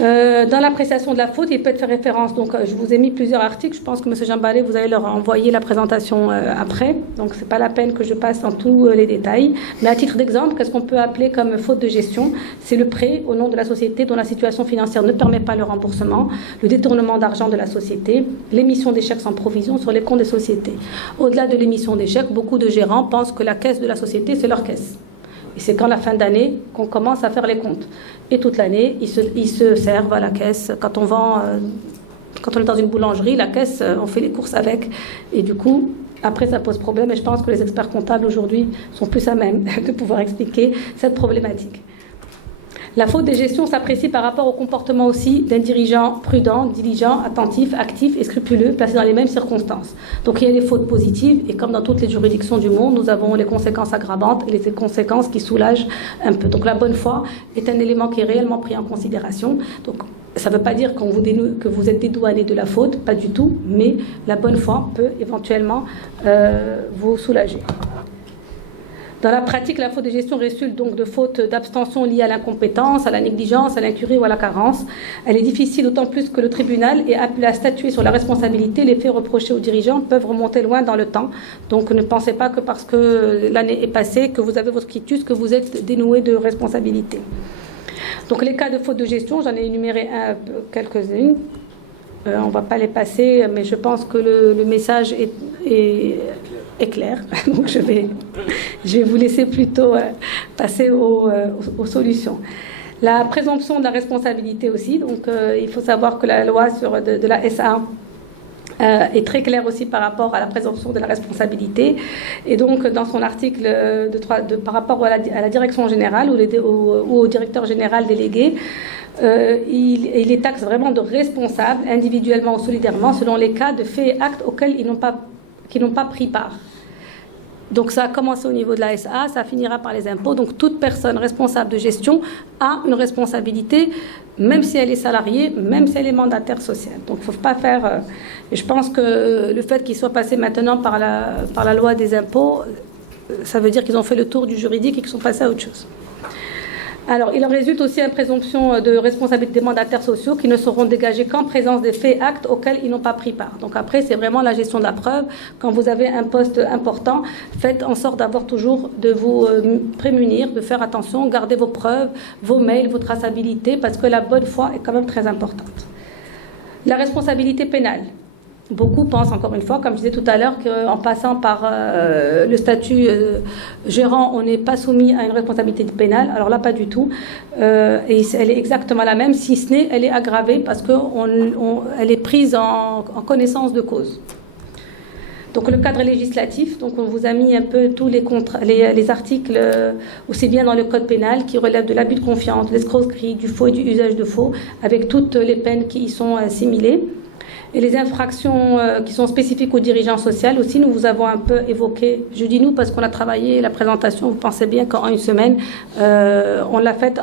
Dans l'appréciation de la faute, il peut être fait référence. Donc, je vous ai mis plusieurs articles. Je pense que M. Jambalé, vous allez leur envoyer la présentation après. Donc, ce n'est pas la peine que je passe dans tous les détails. Mais à titre d'exemple, qu'est-ce qu'on peut appeler comme faute de gestion? C'est le prêt au nom de la société dont la situation financière ne permet pas le remboursement, le détournement d'argent de la société, l'émission des chèques sans provision sur les comptes des sociétés. Au-delà de l'émission des chèques, beaucoup de gérants pensent que la caisse de la société, c'est leur caisse. Et c'est qu'en la fin d'année qu'on commence à faire les comptes. Et toute l'année, ils se servent à la caisse. Quand on est dans une boulangerie, la caisse, on fait les courses avec. Et du coup, après, ça pose problème. Et je pense que les experts comptables aujourd'hui sont plus à même de pouvoir expliquer cette problématique. La faute de gestion s'apprécie par rapport au comportement aussi d'un dirigeant prudent, diligent, attentif, actif et scrupuleux, placé dans les mêmes circonstances. Donc il y a des fautes positives et comme dans toutes les juridictions du monde, nous avons les conséquences aggravantes et les conséquences qui soulagent un peu. Donc la bonne foi est un élément qui est réellement pris en considération. Donc ça ne veut pas dire que vous êtes dédouané de la faute, pas du tout, mais la bonne foi peut éventuellement vous soulager. Dans la pratique, la faute de gestion résulte donc de fautes d'abstention liées à l'incompétence, à la négligence, à l'incurie ou à la carence. Elle est difficile d'autant plus que le tribunal est appelé à statuer sur la responsabilité. Les faits reprochés aux dirigeants peuvent remonter loin dans le temps. Donc ne pensez pas que parce que l'année est passée, que vous avez votre quitus, que vous êtes dénoué de responsabilité. Donc les cas de faute de gestion, j'en ai énuméré quelques-unes. On ne va pas les passer, mais je pense que le message est clair. Donc je vais vous laisser plutôt passer aux solutions. La présomption de la responsabilité aussi. Donc il faut savoir que la loi de la SA est très claire aussi par rapport à la présomption de la responsabilité. Et donc dans son article par rapport à la direction générale ou au directeur général délégué, il les taxe vraiment de responsables, individuellement ou solidairement, selon les cas de faits et actes auxquels ils n'ont pas pris part. Donc ça a commencé au niveau de la SA, ça finira par les impôts. Donc toute personne responsable de gestion a une responsabilité, même si elle est salariée, même si elle est mandataire social. Donc il ne faut pas faire... et je pense que le fait qu'il soit passé maintenant par la loi des impôts, ça veut dire qu'ils ont fait le tour du juridique et qu'ils sont passés à autre chose. Alors, il en résulte aussi une présomption de responsabilité des mandataires sociaux qui ne seront dégagés qu'en présence des faits et actes auxquels ils n'ont pas pris part. Donc après, c'est vraiment la gestion de la preuve. Quand vous avez un poste important, faites en sorte d'avoir toujours de vous prémunir, de faire attention, gardez vos preuves, vos mails, votre traçabilité, parce que la bonne foi est quand même très importante. La responsabilité pénale. Beaucoup pensent, encore une fois, comme je disais tout à l'heure, qu'en passant par le statut gérant, on n'est pas soumis à une responsabilité pénale. Alors là, pas du tout. Et elle est exactement la même, si ce n'est, elle est aggravée parce qu'elle est prise en connaissance de cause. Donc le cadre législatif, donc on vous a mis un peu tous les articles, aussi bien dans le code pénal, qui relèvent de l'abus de confiance, de l'escroquerie, du faux et du usage de faux, avec toutes les peines qui y sont assimilées. Et les infractions qui sont spécifiques aux dirigeants sociaux aussi, nous vous avons un peu évoqué. Je dis nous parce qu'on a travaillé la présentation, vous pensez bien qu'en une semaine, on l'a faite,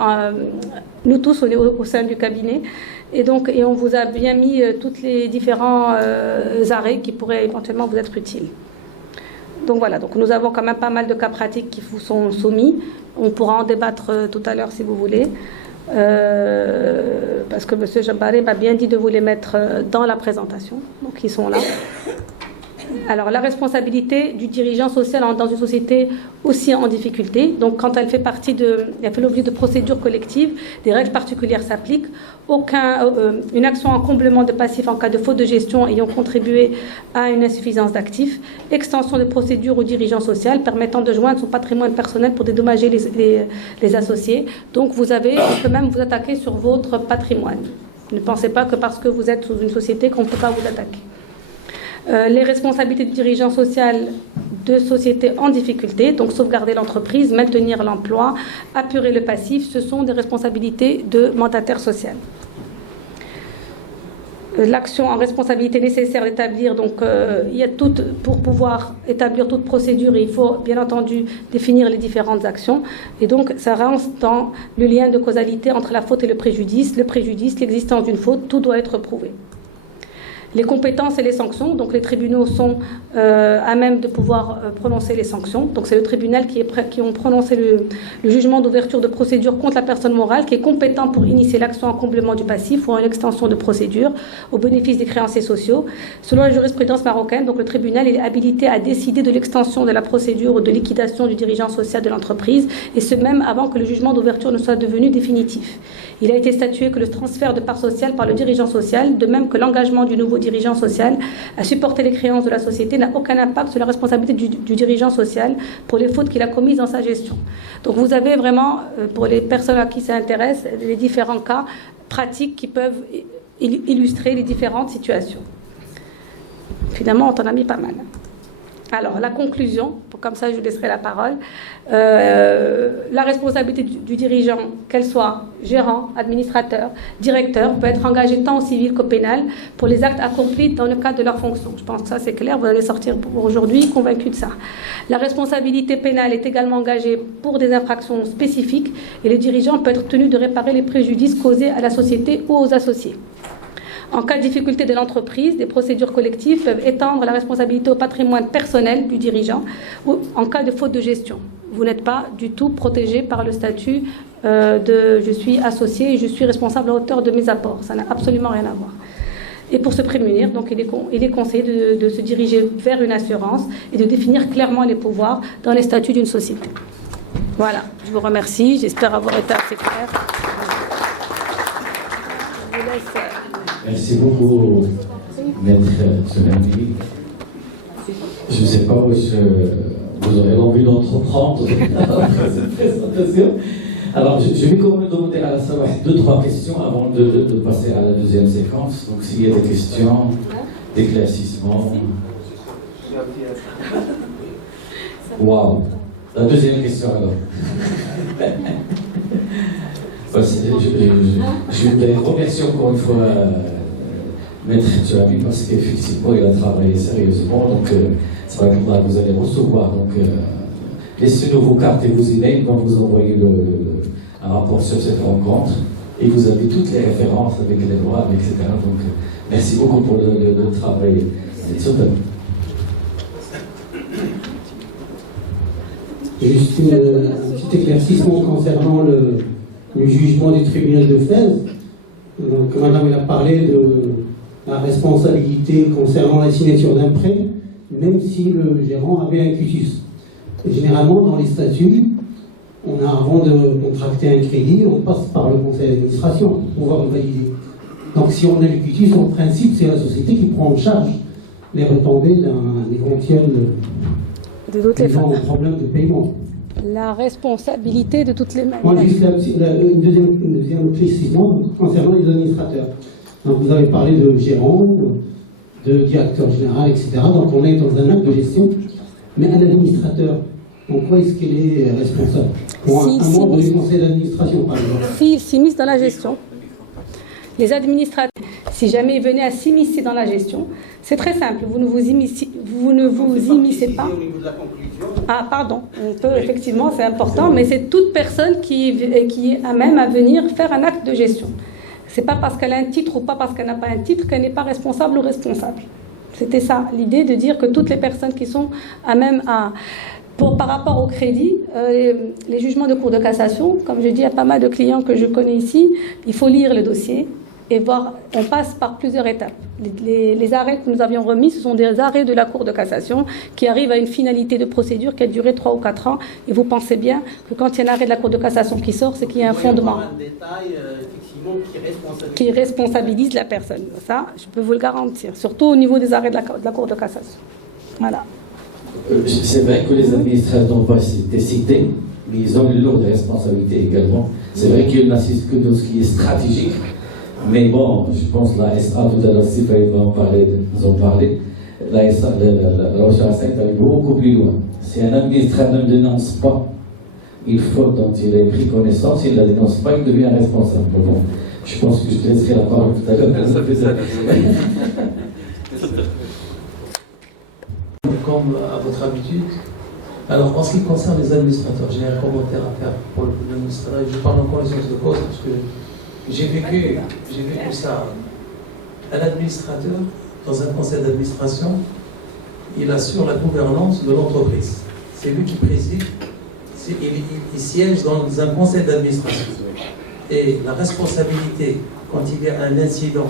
nous tous au sein du cabinet. Et on vous a bien mis tous les différents arrêts qui pourraient éventuellement vous être utiles. Donc voilà, donc nous avons quand même pas mal de cas pratiques qui vous sont soumis. On pourra en débattre tout à l'heure si vous voulez. Parce que M. Jabbari m'a bien dit de vous les mettre dans la présentation, donc ils sont là. Alors la responsabilité du dirigeant social dans une société aussi en difficulté, donc quand elle fait l'objet de procédures collectives, des règles particulières s'appliquent. Une action en comblement de passifs en cas de faute de gestion ayant contribué à une insuffisance d'actifs, extension de procédures au dirigeant social permettant de joindre son patrimoine personnel pour dédommager les associés. Donc on peut même vous attaquer sur votre patrimoine. Ne pensez pas que parce que vous êtes sous une société qu'on ne peut pas vous attaquer. Les responsabilités du dirigeant social de sociétés en difficulté, donc sauvegarder l'entreprise, maintenir l'emploi, apurer le passif, ce sont des responsabilités de mandataire social. L'action en responsabilité nécessaire d'établir, il y a pour pouvoir établir toute procédure, il faut bien entendu définir les différentes actions, et donc ça rentre dans le lien de causalité entre la faute et le préjudice, l'existence d'une faute, tout doit être prouvé. Les compétences et les sanctions, donc les tribunaux sont à même de pouvoir prononcer les sanctions. Donc c'est le tribunal qui ont prononcé le jugement d'ouverture de procédure contre la personne morale qui est compétent pour initier l'action en comblement du passif ou en extension de procédure au bénéfice des créanciers sociaux. Selon la jurisprudence marocaine, donc le tribunal est habilité à décider de l'extension de la procédure ou de liquidation du dirigeant social de l'entreprise, et ce même avant que le jugement d'ouverture ne soit devenu définitif. Il a été statué que le transfert de parts sociales par le dirigeant social, de même que l'engagement du nouveau dirigeant social à supporter les créances de la société, n'a aucun impact sur la responsabilité du dirigeant social pour les fautes qu'il a commises dans sa gestion. Donc vous avez vraiment, pour les personnes à qui ça intéresse, les différents cas pratiques qui peuvent illustrer les différentes situations. Finalement, on en a mis pas mal. Alors, la conclusion, comme ça je vous laisserai la parole. La responsabilité du dirigeant, qu'elle soit gérant, administrateur, directeur, peut être engagée tant au civil qu'au pénal pour les actes accomplis dans le cadre de leur fonction. Je pense que ça c'est clair, vous allez sortir pour aujourd'hui convaincus de ça. La responsabilité pénale est également engagée pour des infractions spécifiques et le dirigeant peut être tenu de réparer les préjudices causés à la société ou aux associés. En cas de difficulté de l'entreprise, des procédures collectives peuvent étendre la responsabilité au patrimoine personnel du dirigeant ou en cas de faute de gestion. Vous n'êtes pas du tout protégé par le statut de « je suis associé et je suis responsable à hauteur de mes apports ». Ça n'a absolument rien à voir. Et pour se prémunir, donc, il est conseillé de se diriger vers une assurance et de définir clairement les pouvoirs dans les statuts d'une société. Voilà, je vous remercie. J'espère avoir été assez clair. Je vous laisse... Merci beaucoup, Maître Tsunami. Je ne sais pas où vous aurez envie d'entreprendre après cette présentation. Alors, je vais quand même demander à la salle 2-3 questions avant de passer à la deuxième séquence. Donc, s'il y a des questions, d'éclaircissement. Waouh! La deuxième question alors. Je voudrais remercier encore une fois Maître Tsunami parce qu'effectivement il a travaillé sérieusement, donc c'est vrai que vous allez recevoir, donc laissez-nous vos cartes et vos emails quand vous envoyez un rapport sur cette rencontre, et vous avez toutes les références avec les droits, etc. Donc merci beaucoup pour le travail. Juste un petit éclaircissement concernant le jugement du tribunal de Fès. Donc, Madame a parlé de la responsabilité concernant la signature d'un prêt, même si le gérant avait un quitus. Généralement, dans les statuts, avant de contracter un crédit, on passe par le conseil d'administration pour pouvoir le valider. Donc, si on a le quitus, en principe, c'est la société qui prend en charge les retombées d'un éventuel problème de paiement. La responsabilité de toutes les manières. Moi, juste une deuxième précision concernant les administrateurs. Donc, vous avez parlé de gérants, de directeur général, etc. Donc on est dans un acte de gestion, mais un administrateur, en quoi est-ce qu'il est responsable? Pour un membre du conseil d'administration, par exemple. S'il s'immisce dans la gestion, les administrateurs, si jamais ils venaient à s'immiscer dans la gestion, c'est très simple, vous ne vous immiscez pas. Ah, pardon, on peut, effectivement, c'est important, mais c'est toute personne qui est à même à venir faire un acte de gestion. C'est pas parce qu'elle a un titre ou pas parce qu'elle n'a pas un titre qu'elle n'est pas responsable ou responsable. C'était ça, l'idée de dire que toutes les personnes qui sont à même à... par rapport au crédit, les jugements de cour de cassation, comme je dis à pas mal de clients que je connais ici, il faut lire le dossier et voir, on passe par plusieurs étapes. Les arrêts que nous avions remis, ce sont des arrêts de la cour de cassation qui arrivent à une finalité de procédure qui a duré 3 ou 4 ans. Et vous pensez bien que quand il y a un arrêt de la cour de cassation qui sort, c'est qu'il y a un fondement qui responsabilise la personne. Ça, je peux vous le garantir, surtout au niveau des arrêts de la cour de cassation. Voilà. C'est vrai que les administrateurs n'ont pas été cités, mais ils ont une lourde responsabilité également. C'est vrai qu'ils n'assistent que dans ce qui est stratégique, mais bon, je pense que la SA, tout à l'heure, si vous en parler, la SA, la recherche va aller beaucoup plus loin. Si un administrateur ne dénonce pas une faute dont il a pris connaissance, il ne la dénonce pas, il devient responsable. Bon, je pense que je te laisserai la parole tout à l'heure. Ça fait ça. Comme à votre habitude. Alors, en ce qui concerne les administrateurs, j'ai un commentaire à faire pour l'administrateur. Je parle en connaissance de cause parce que j'ai vécu ça. Un administrateur, dans un conseil d'administration, il assure la gouvernance de l'entreprise. C'est lui qui préside, il siège dans un conseil d'administration. Et la responsabilité, quand il y a un incident,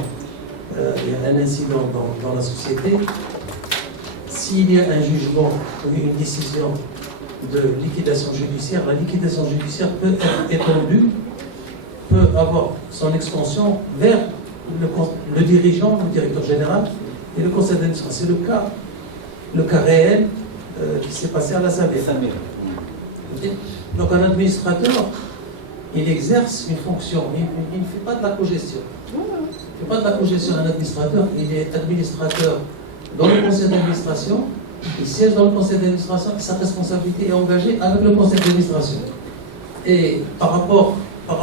dans la société, s'il y a un jugement ou une décision de liquidation judiciaire, la liquidation judiciaire peut être étendue, peut avoir son extension vers le dirigeant, le directeur général et le conseil d'administration. C'est le cas réel qui s'est passé à la SAMER. Okay. Donc un administrateur, il exerce une fonction, il ne fait pas de la cogestion. Il ne fait pas de la cogestion. Un administrateur, il est administrateur dans le conseil d'administration, il siège dans le conseil d'administration et sa responsabilité est engagée avec le conseil d'administration. Et par rapport à je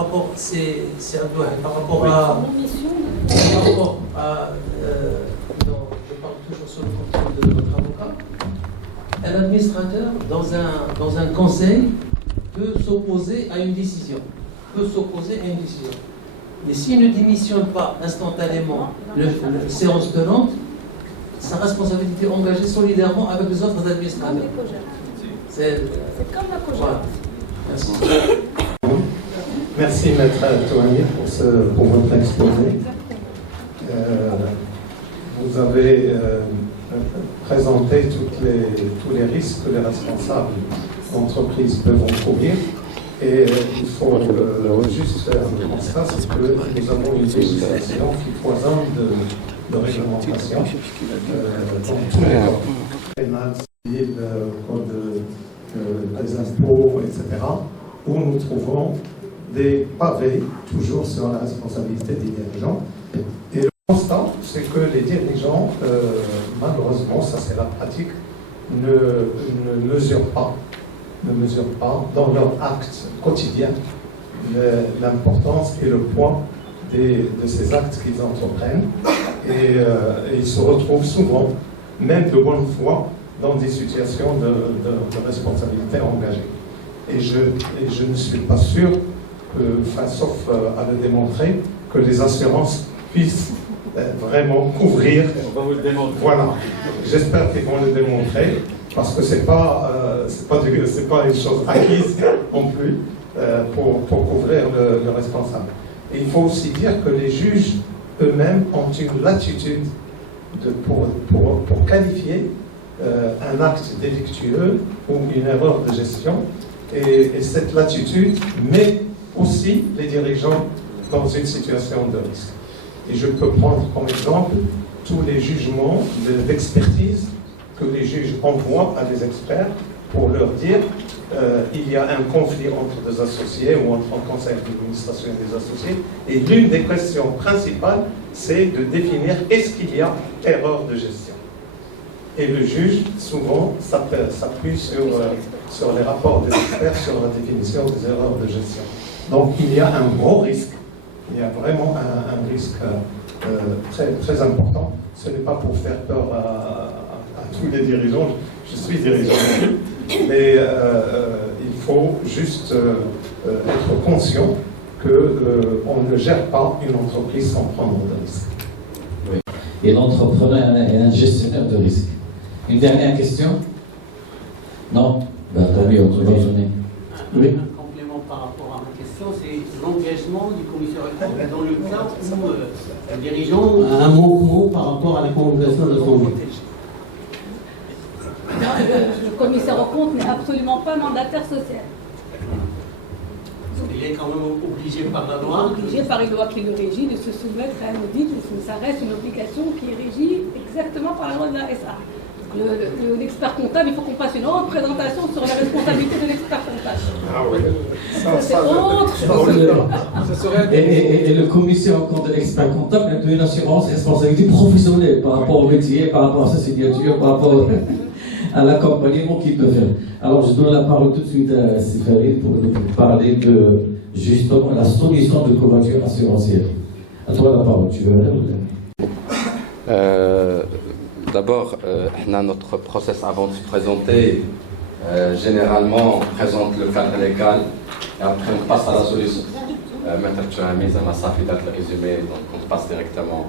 parle toujours sur le contrôle de votre avocat, un administrateur dans un conseil peut s'opposer à une décision. Mais s'il ne démissionne pas instantanément le séance tenante, sa responsabilité est engagée solidairement avec les autres administrateurs. C'est comme la cogère. Voilà. Merci. Merci Maître Touani pour votre exposé. Vous avez présenté tous les risques que les responsables d'entreprise peuvent encourir. Et il faut juste faire un constat, c'est que nous avons une législation qui foisonne de réglementation dans tous les codes. Pénal, civil, code des impôts, etc. où nous trouvons des pavés toujours sur la responsabilité des dirigeants. Et le constat, c'est que les dirigeants, malheureusement, ça c'est la pratique, ne mesurent pas dans leur acte quotidien l'importance et le poids de ces actes qu'ils entreprennent. Et ils se retrouvent souvent, même de bonne foi, dans des situations de responsabilité engagée. Et je ne suis pas sûr, sauf à le démontrer, que les assurances puissent vraiment couvrir. On va vous le démontrer. Voilà. J'espère qu'ils vont le démontrer, parce que c'est pas une chose acquise non plus pour couvrir le responsable. Et il faut aussi dire que les juges eux-mêmes ont une latitude pour qualifier un acte délictueux ou une erreur de gestion. Et cette latitude met aussi les dirigeants dans une situation de risque. Et je peux prendre comme exemple tous les jugements d'expertise que les juges envoient à des experts pour leur dire il y a un conflit entre des associés ou entre un conseil d'administration et des associés. Et l'une des questions principales, c'est de définir est-ce qu'il y a erreur de gestion. Et le juge, souvent, s'appuie sur les rapports des experts sur la définition des erreurs de gestion. Donc il y a un gros risque, il y a vraiment un risque très, très important. Ce n'est pas pour faire peur à tous les dirigeants, je suis dirigeant, mais il faut juste être conscient qu'on ne gère pas une entreprise sans prendre de risques. Oui. Et l'entrepreneur est un gestionnaire de risques. Une dernière question? Non? Ben, tant mieux, on va donner. Oui. Un complément par rapport à ma question, c'est l'engagement du commissaire dans le cas où le dirigeant... Un manquement par rapport à la convocation de l'Assemblée. Le commissaire aux comptes n'est absolument pas mandataire social. Il est quand même obligé par la loi. Obligé par une loi qui le régit de se soumettre à un audit, mais ça reste une obligation qui est régie exactement par la loi de la SA. L'expert comptable, il faut qu'on fasse une représentation sur la responsabilité de l'expert comptable. Ah oui, C'est autre chose. Et le commissaire en compte de l'expert comptable a une assurance responsabilité professionnelle par rapport au métier, par rapport à sa signature, par rapport à l'accompagnement qu'il peut faire. Alors je donne la parole tout de suite à Séphérine pour nous parler de justement la solution de couverture assurantielle. À toi la parole, tu veux D'abord, notre process avant de se présenter, généralement on présente le cadre légal et après on passe à la solution. Maître Tchouami, ça fait d'être résumé, donc on passe directement.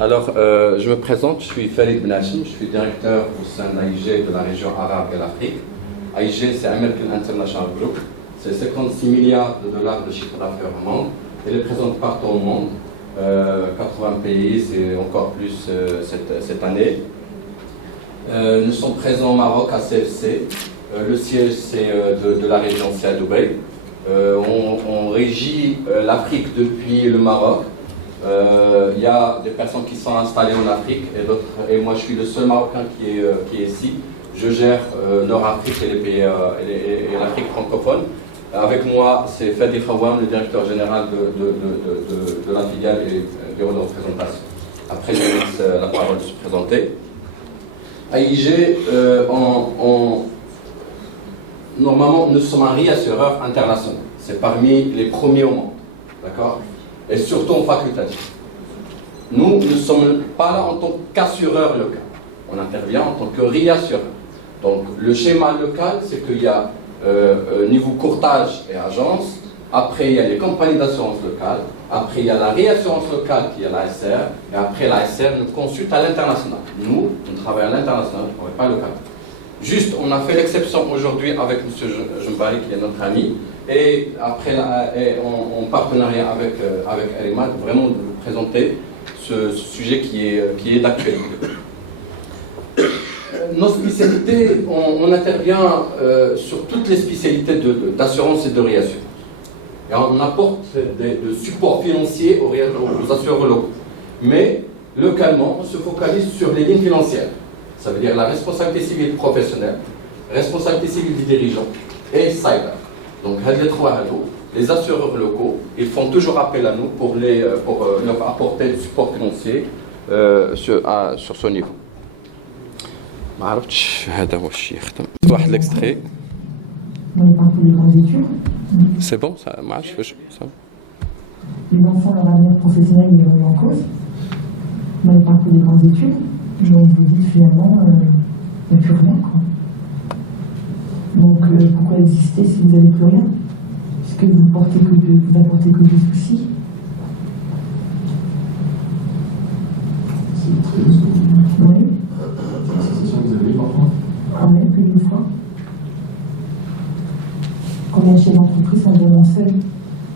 Alors, je me présente, je suis Farid Benachim, je suis directeur au sein d'AIG de la région arabe et l'Afrique. AIG, c'est American International Group, c'est 56 milliards de dollars de chiffre d'affaires au monde. Elle est présente partout au monde. 80 pays, c'est encore plus cette année. Nous sommes présents au Maroc à CFC. Le siège c'est de la région, c'est à Dubaï. On régit l'Afrique depuis le Maroc. Il y a des personnes qui sont installées en Afrique et moi je suis le seul Marocain qui est ici. Je gère Nord-Afrique et les pays et l'Afrique francophone. Avec moi, c'est Fadi Khawam, le directeur général de la filiale et bureau de représentation. Après, je laisse la parole de se présenter. AIG, normalement, nous sommes un réassureur international. C'est parmi les premiers au monde. D'accord? Et surtout en facultatif. Nous ne sommes pas là en tant qu'assureur local. On intervient en tant que réassureur. Donc, le schéma local, c'est qu'il y a niveau courtage et agence, après il y a les compagnies d'assurance locale, après il y a la réassurance locale qui est l'ASR, et après l'ASR nous consulte à l'international. Nous, on travaille à l'international, on n'est pas local. Juste, on a fait l'exception aujourd'hui avec M. Jumbari, qui est notre ami, et après, en partenariat avec Elimat, vraiment de vous présenter ce sujet qui est d'actualité. Nos spécialités, on intervient sur toutes les spécialités d'assurance et de réassurance. Et on apporte des supports financiers aux assureurs locaux. Mais localement, on se focalise sur les lignes financières. Ça veut dire la responsabilité civile professionnelle, responsabilité civile du dirigeant et cyber. Donc, les assureurs locaux, ils font toujours appel à nous pour leur apporter du support financier sur ce niveau. ما عرفتش هذا هو الشيء يخدم واحد l'extrait. C'est bon ça ما عرفتش واش ça. Les enfants, leur avenir professionnel est remis en cause. Moi, il parle que des grandes études, mais on vous dit finalement, il n'y a plus rien, quoi. Donc, pourquoi exister si vous n'avez plus rien? Puisque vous apportez que des soucis. C'est très bien. Oui. C'est ça que vous avez eu parfois? Ah oui, plus d'une fois. Combien de chefs d'entreprise sont vraiment seuls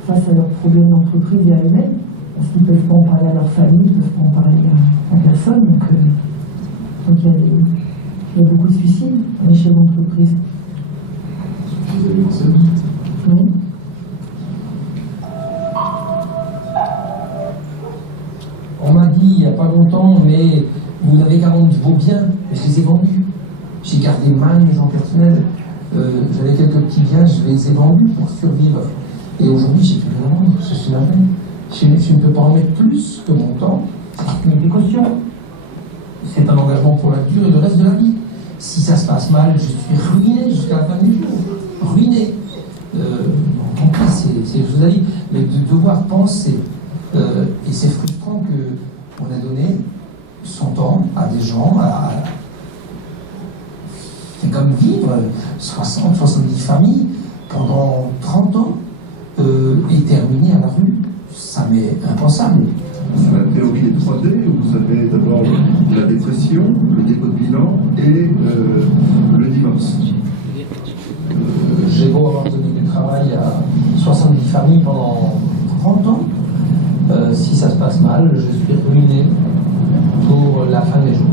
face à leurs problèmes d'entreprise et à eux-mêmes, parce qu'ils ne peuvent pas en parler à leur famille, ils ne peuvent pas en parler à personne. Donc il y a beaucoup de suicides dans les chefs d'entreprise. Vous avez pensé? Oui. On m'a dit il n'y a pas longtemps, mais vous n'avez qu'à vendre vos biens, et je les ai vendus. J'ai gardé ma maison personnelle, j'avais quelques petits biens, je les ai vendus pour survivre. Et aujourd'hui, j'ai plus rien à vendre, je suis navré. je ne peux pas en mettre plus que mon temps, c'est une précaution. C'est un engagement pour la durée et le reste de la vie. Si ça se passe mal, je suis ruiné jusqu'à la fin du jour. Ruiné. Tant pis, c'est je vous ai dit, mais de devoir penser, et c'est frustrant qu'on a donné son temps à des gens, c'est comme vivre 60, 70 familles pendant 30 ans et terminer à la rue, ça m'est impensable. Sur la théorie des 3D, vous avez d'abord la dépression, le dépôt de bilan et le divorce. J'ai beau avoir donné du travail à 70 familles pendant 30 ans, si ça se passe mal, je suis ruiné pour la fin des jours.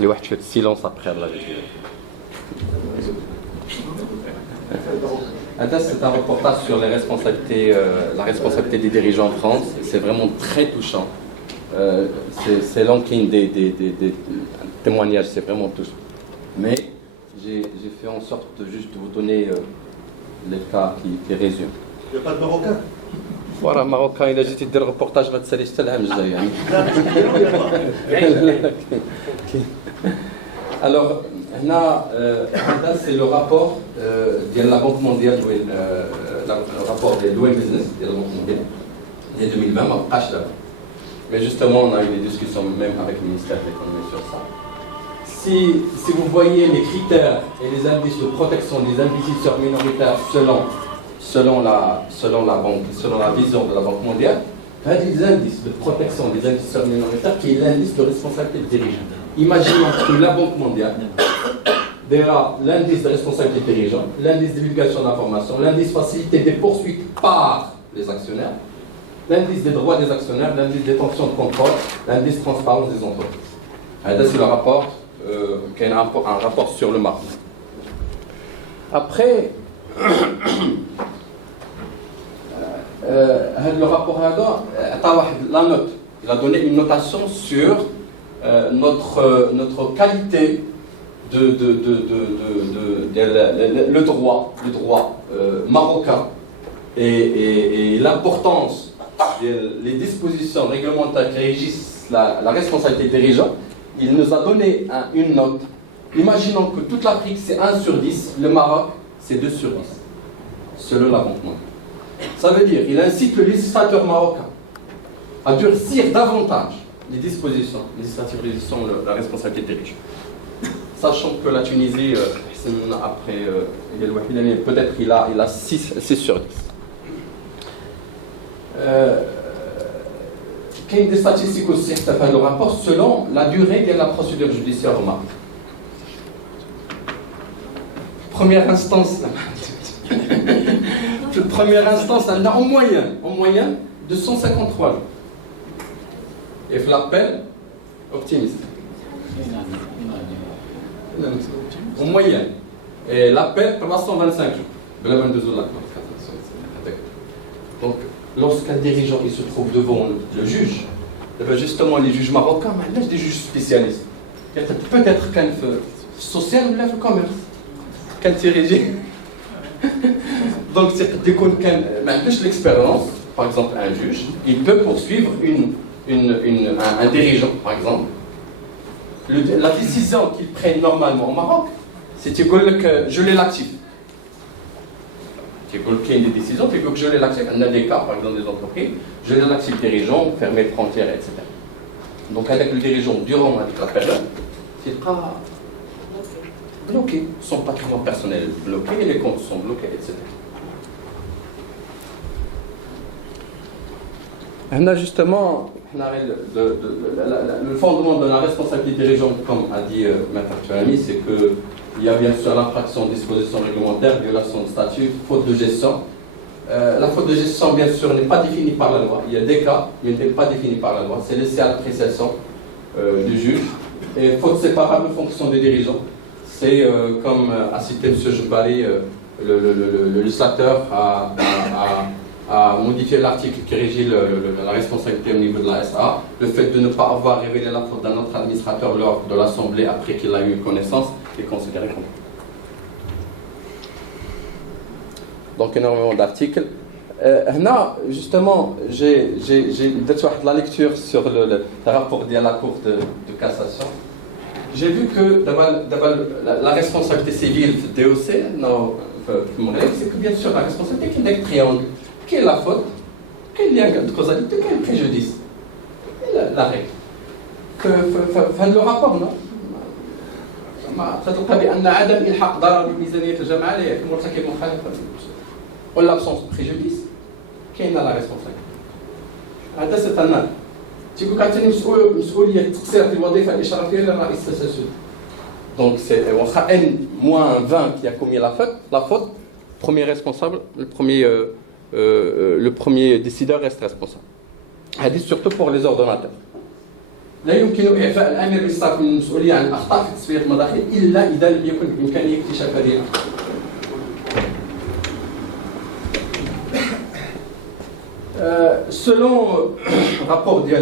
Les واحد fait silence après la vidéo. C'est un reportage sur les responsabilités, la responsabilité des dirigeants en France. C'est vraiment très touchant. C'est l'encline des témoignages, c'est vraiment touchant. Mais j'ai fait en sorte de juste vous donner les cas qui résument. Il n'y a pas de Marocain. Voilà, Marocain, il a juste dit le reportage, va te salir salam. Alors, là, c'est le rapport de la Banque mondiale, le rapport de Doing Business de la Banque mondiale, de 2020, mais justement, on a eu des discussions même avec le ministère de l'économie sur ça. Si vous voyez les critères et les indices de protection des investisseurs minoritaires selon la banque, selon la vision de la Banque mondiale, il y a des indices de protection des investisseurs minoritaires qui est l'indice de responsabilité des dirigeants. Imaginons que la Banque mondiale verra l'indice de responsabilité des dirigeants, l'indice de divulgation d'informations, l'indice facilité des poursuites par les actionnaires, l'indice des droits des actionnaires, l'indice des tensions de contrôle, l'indice de transparence des entreprises. C'est le rapport, qui est un rapport sur le marché. Après, le rapport la note, il a donné une notation sur notre qualité le droit marocain et l'importance des dispositions réglementaires qui régissent la responsabilité des dirigeants. Il nous a donné une note. Imaginons que toute l'Afrique c'est 1 sur 10, le Maroc c'est 2 sur 10, selon la Banque mondiale. Ça veut dire qu'il incite le législateur marocain à durcir davantage les dispositions législatives régissant la responsabilité des dirigeants. Sachant que la Tunisie, après, peut-être il a 6 sur 10. Il y a des statistiques aussi qui fait le rapport selon la durée de la procédure judiciaire au Maroc. Première instance, elle a en moyenne de 153 jours. Et l'appel, optimiste. En moyenne. Et l'appel, 325 jours. Donc, lorsqu'un dirigeant il se trouve devant le juge, justement les juges marocains, mais des juges spécialistes. Peut-être qu'un social ou le commerce. Qu'un dirigé. Donc, c'est l'expérience, par exemple, un juge, il peut poursuivre un dirigeant, par exemple. La décision qu'ils prennent normalement au Maroc, c'est que geler l'actif. Il y a des décisions, il faut que geler l'actif. On a des cas, par exemple, des entreprises, geler l'actif dirigeant, fermer les frontières, etc. Donc, avec le dirigeant, durant la période, c'est pas bloqué. Son patrimoine personnel est bloqué, les comptes sont bloqués, etc. On a justement le fondement de la responsabilité des dirigeants, comme a dit Maître Chouami, c'est qu'il y a bien sûr l'infraction de dispositions réglementaires, violation de statut, faute de gestion. La faute de gestion, bien sûr, n'est pas définie par la loi. Il y a des cas, mais elle n'est pas définie par la loi. C'est laissé à l'appréciation du juge. Et faute séparable en fonction des dirigeants. C'est comme a cité M. Joubali, le législateur a modifié l'article qui régit la responsabilité au niveau de la SA. Le fait de ne pas avoir révélé la faute d'un autre administrateur lors de l'Assemblée après qu'il a eu connaissance est considéré comme. Donc énormément d'articles. Là, justement, j'ai la lecture sur le rapport de la Cour de cassation. J'ai vu que la responsabilité civile du DOC, c'est que bien sûr la responsabilité qui est triangle. Quelle est la faute? Quel lien de causalité? Quel préjudice? La règle. فهذا le rapport, non? فتلقى بأن عدم إلحاق ضرر بميزانية الجامعة لمرتكب مخالفة ou l'absence de préjudice كاين لا ريسبونسابيلتي. هذا ستنال. تيقول لك عاوتاني مسؤولية تقصير في الوظيفة الإشرافية للرئيس التسلسل. Donc c'est N-20 qui a commis la faute, premier responsable, le premier décideur reste responsable. هذه surtout pour les ordonnateurs. لا يمكن إعفاء الأمير بالصرف من المسؤولية عن الأخطاء في تصفية المداخل إلا إذا لم يكن بإمكانه اكتشاف هذه الأخطاء. Selon le rapport de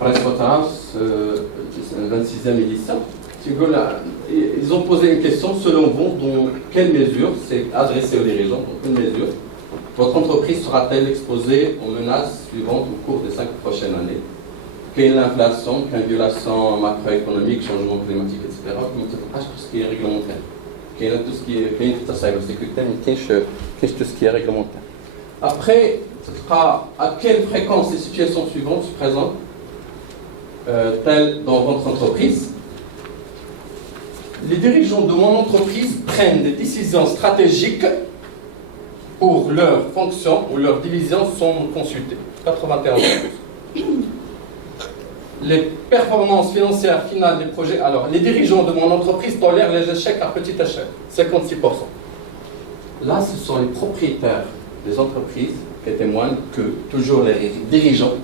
PricewaterhouseCoopers, le 26e édition, ils ont posé une question selon vous, dans quelle mesure, c'est adressé aux dirigeants, dans quelle mesure votre entreprise sera-t-elle exposée aux menaces suivantes au cours des 5 prochaines années? Quelle est l'inflation, quelle violation macroéconomique, changement climatique, etc. Comment tout ce qui est réglementaire? Quel est tout ce qui est cybersécurité, qu'est-ce tout ce qui est réglementaire? Après, à quelle fréquence les situations suivantes se présentent telles dans votre entreprise? Les dirigeants de mon entreprise prennent des décisions stratégiques pour leurs fonctions ou leurs divisions sont consultées. 91%. Les performances financières finales des projets. Alors, les dirigeants de mon entreprise tolèrent les échecs à petite échelle. 56%. Là, ce sont les propriétaires des entreprises qui témoignent que toujours les dirigeants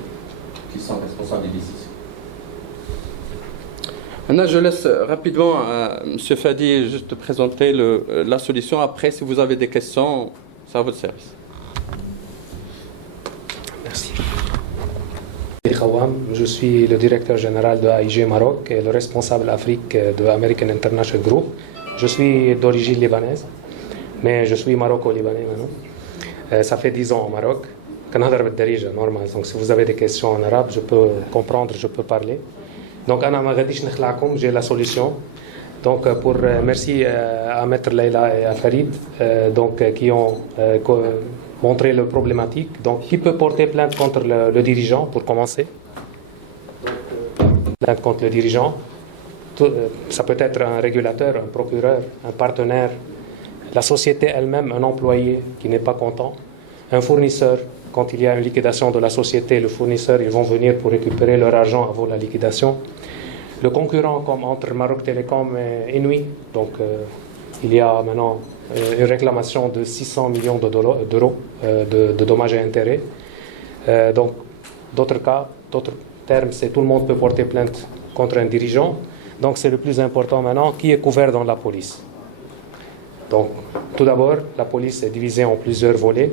qui sont responsables des décisions. Maintenant, je laisse rapidement à M. Fadi juste présenter la solution. Après, si vous avez des questions, c'est à votre service. Merci. Je suis le directeur général de AIG Maroc et le responsable Afrique de American International Group. Je suis d'origine libanaise, mais je suis maroco-libanais maintenant. Ça fait 10 ans au Maroc. Normal. Donc si vous avez des questions en arabe, je peux comprendre, je peux parler. Donc j'ai la solution. Donc merci à Maître Leila et à Farid qui ont montré la problématique. Donc qui peut porter plainte contre le dirigeant pour commencer? Plainte contre le dirigeant. Ça peut être un régulateur, un procureur, un partenaire, la société elle-même, un employé qui n'est pas content, un fournisseur. Quand il y a une liquidation de la société, le fournisseur, ils vont venir pour récupérer leur argent avant la liquidation. Le concurrent, comme entre Maroc Télécom et Inouï, donc il y a maintenant une réclamation de 600 millions d'euros de dommages et intérêts. Donc, d'autres cas, d'autres termes, c'est tout le monde peut porter plainte contre un dirigeant. Donc, c'est le plus important maintenant, qui est couvert dans la police. Donc, tout d'abord, la police est divisée en plusieurs volets.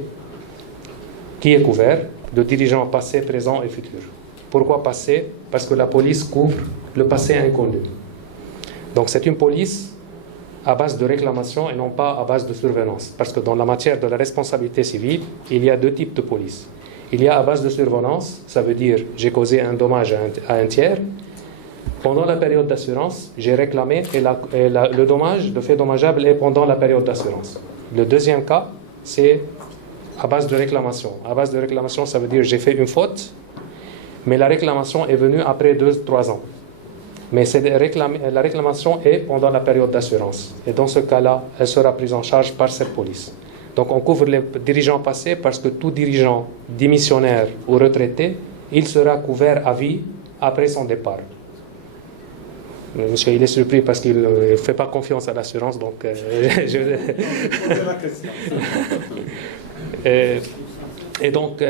Qui est couvert? De dirigeants passés, présents et futurs. Pourquoi passé? Parce que la police couvre le passé inconnu. Donc c'est une police à base de réclamation et non pas à base de surveillance. Parce que dans la matière de la responsabilité civile, il y a deux types de police. Il y a à base de surveillance, ça veut dire j'ai causé un dommage à un tiers. Pendant la période d'assurance, j'ai réclamé et le dommage, le fait dommageable est pendant la période d'assurance. Le deuxième cas, c'est à base de réclamation. À base de réclamation, ça veut dire j'ai fait une faute, mais la réclamation est venue après 2-3 ans. Mais la réclamation est pendant la période d'assurance. Et dans ce cas-là, elle sera prise en charge par cette police. Donc on couvre les dirigeants passés parce que tout dirigeant démissionnaire ou retraité, il sera couvert à vie après son départ. Monsieur, il est surpris parce qu'il ne fait pas confiance à l'assurance, donc Et donc,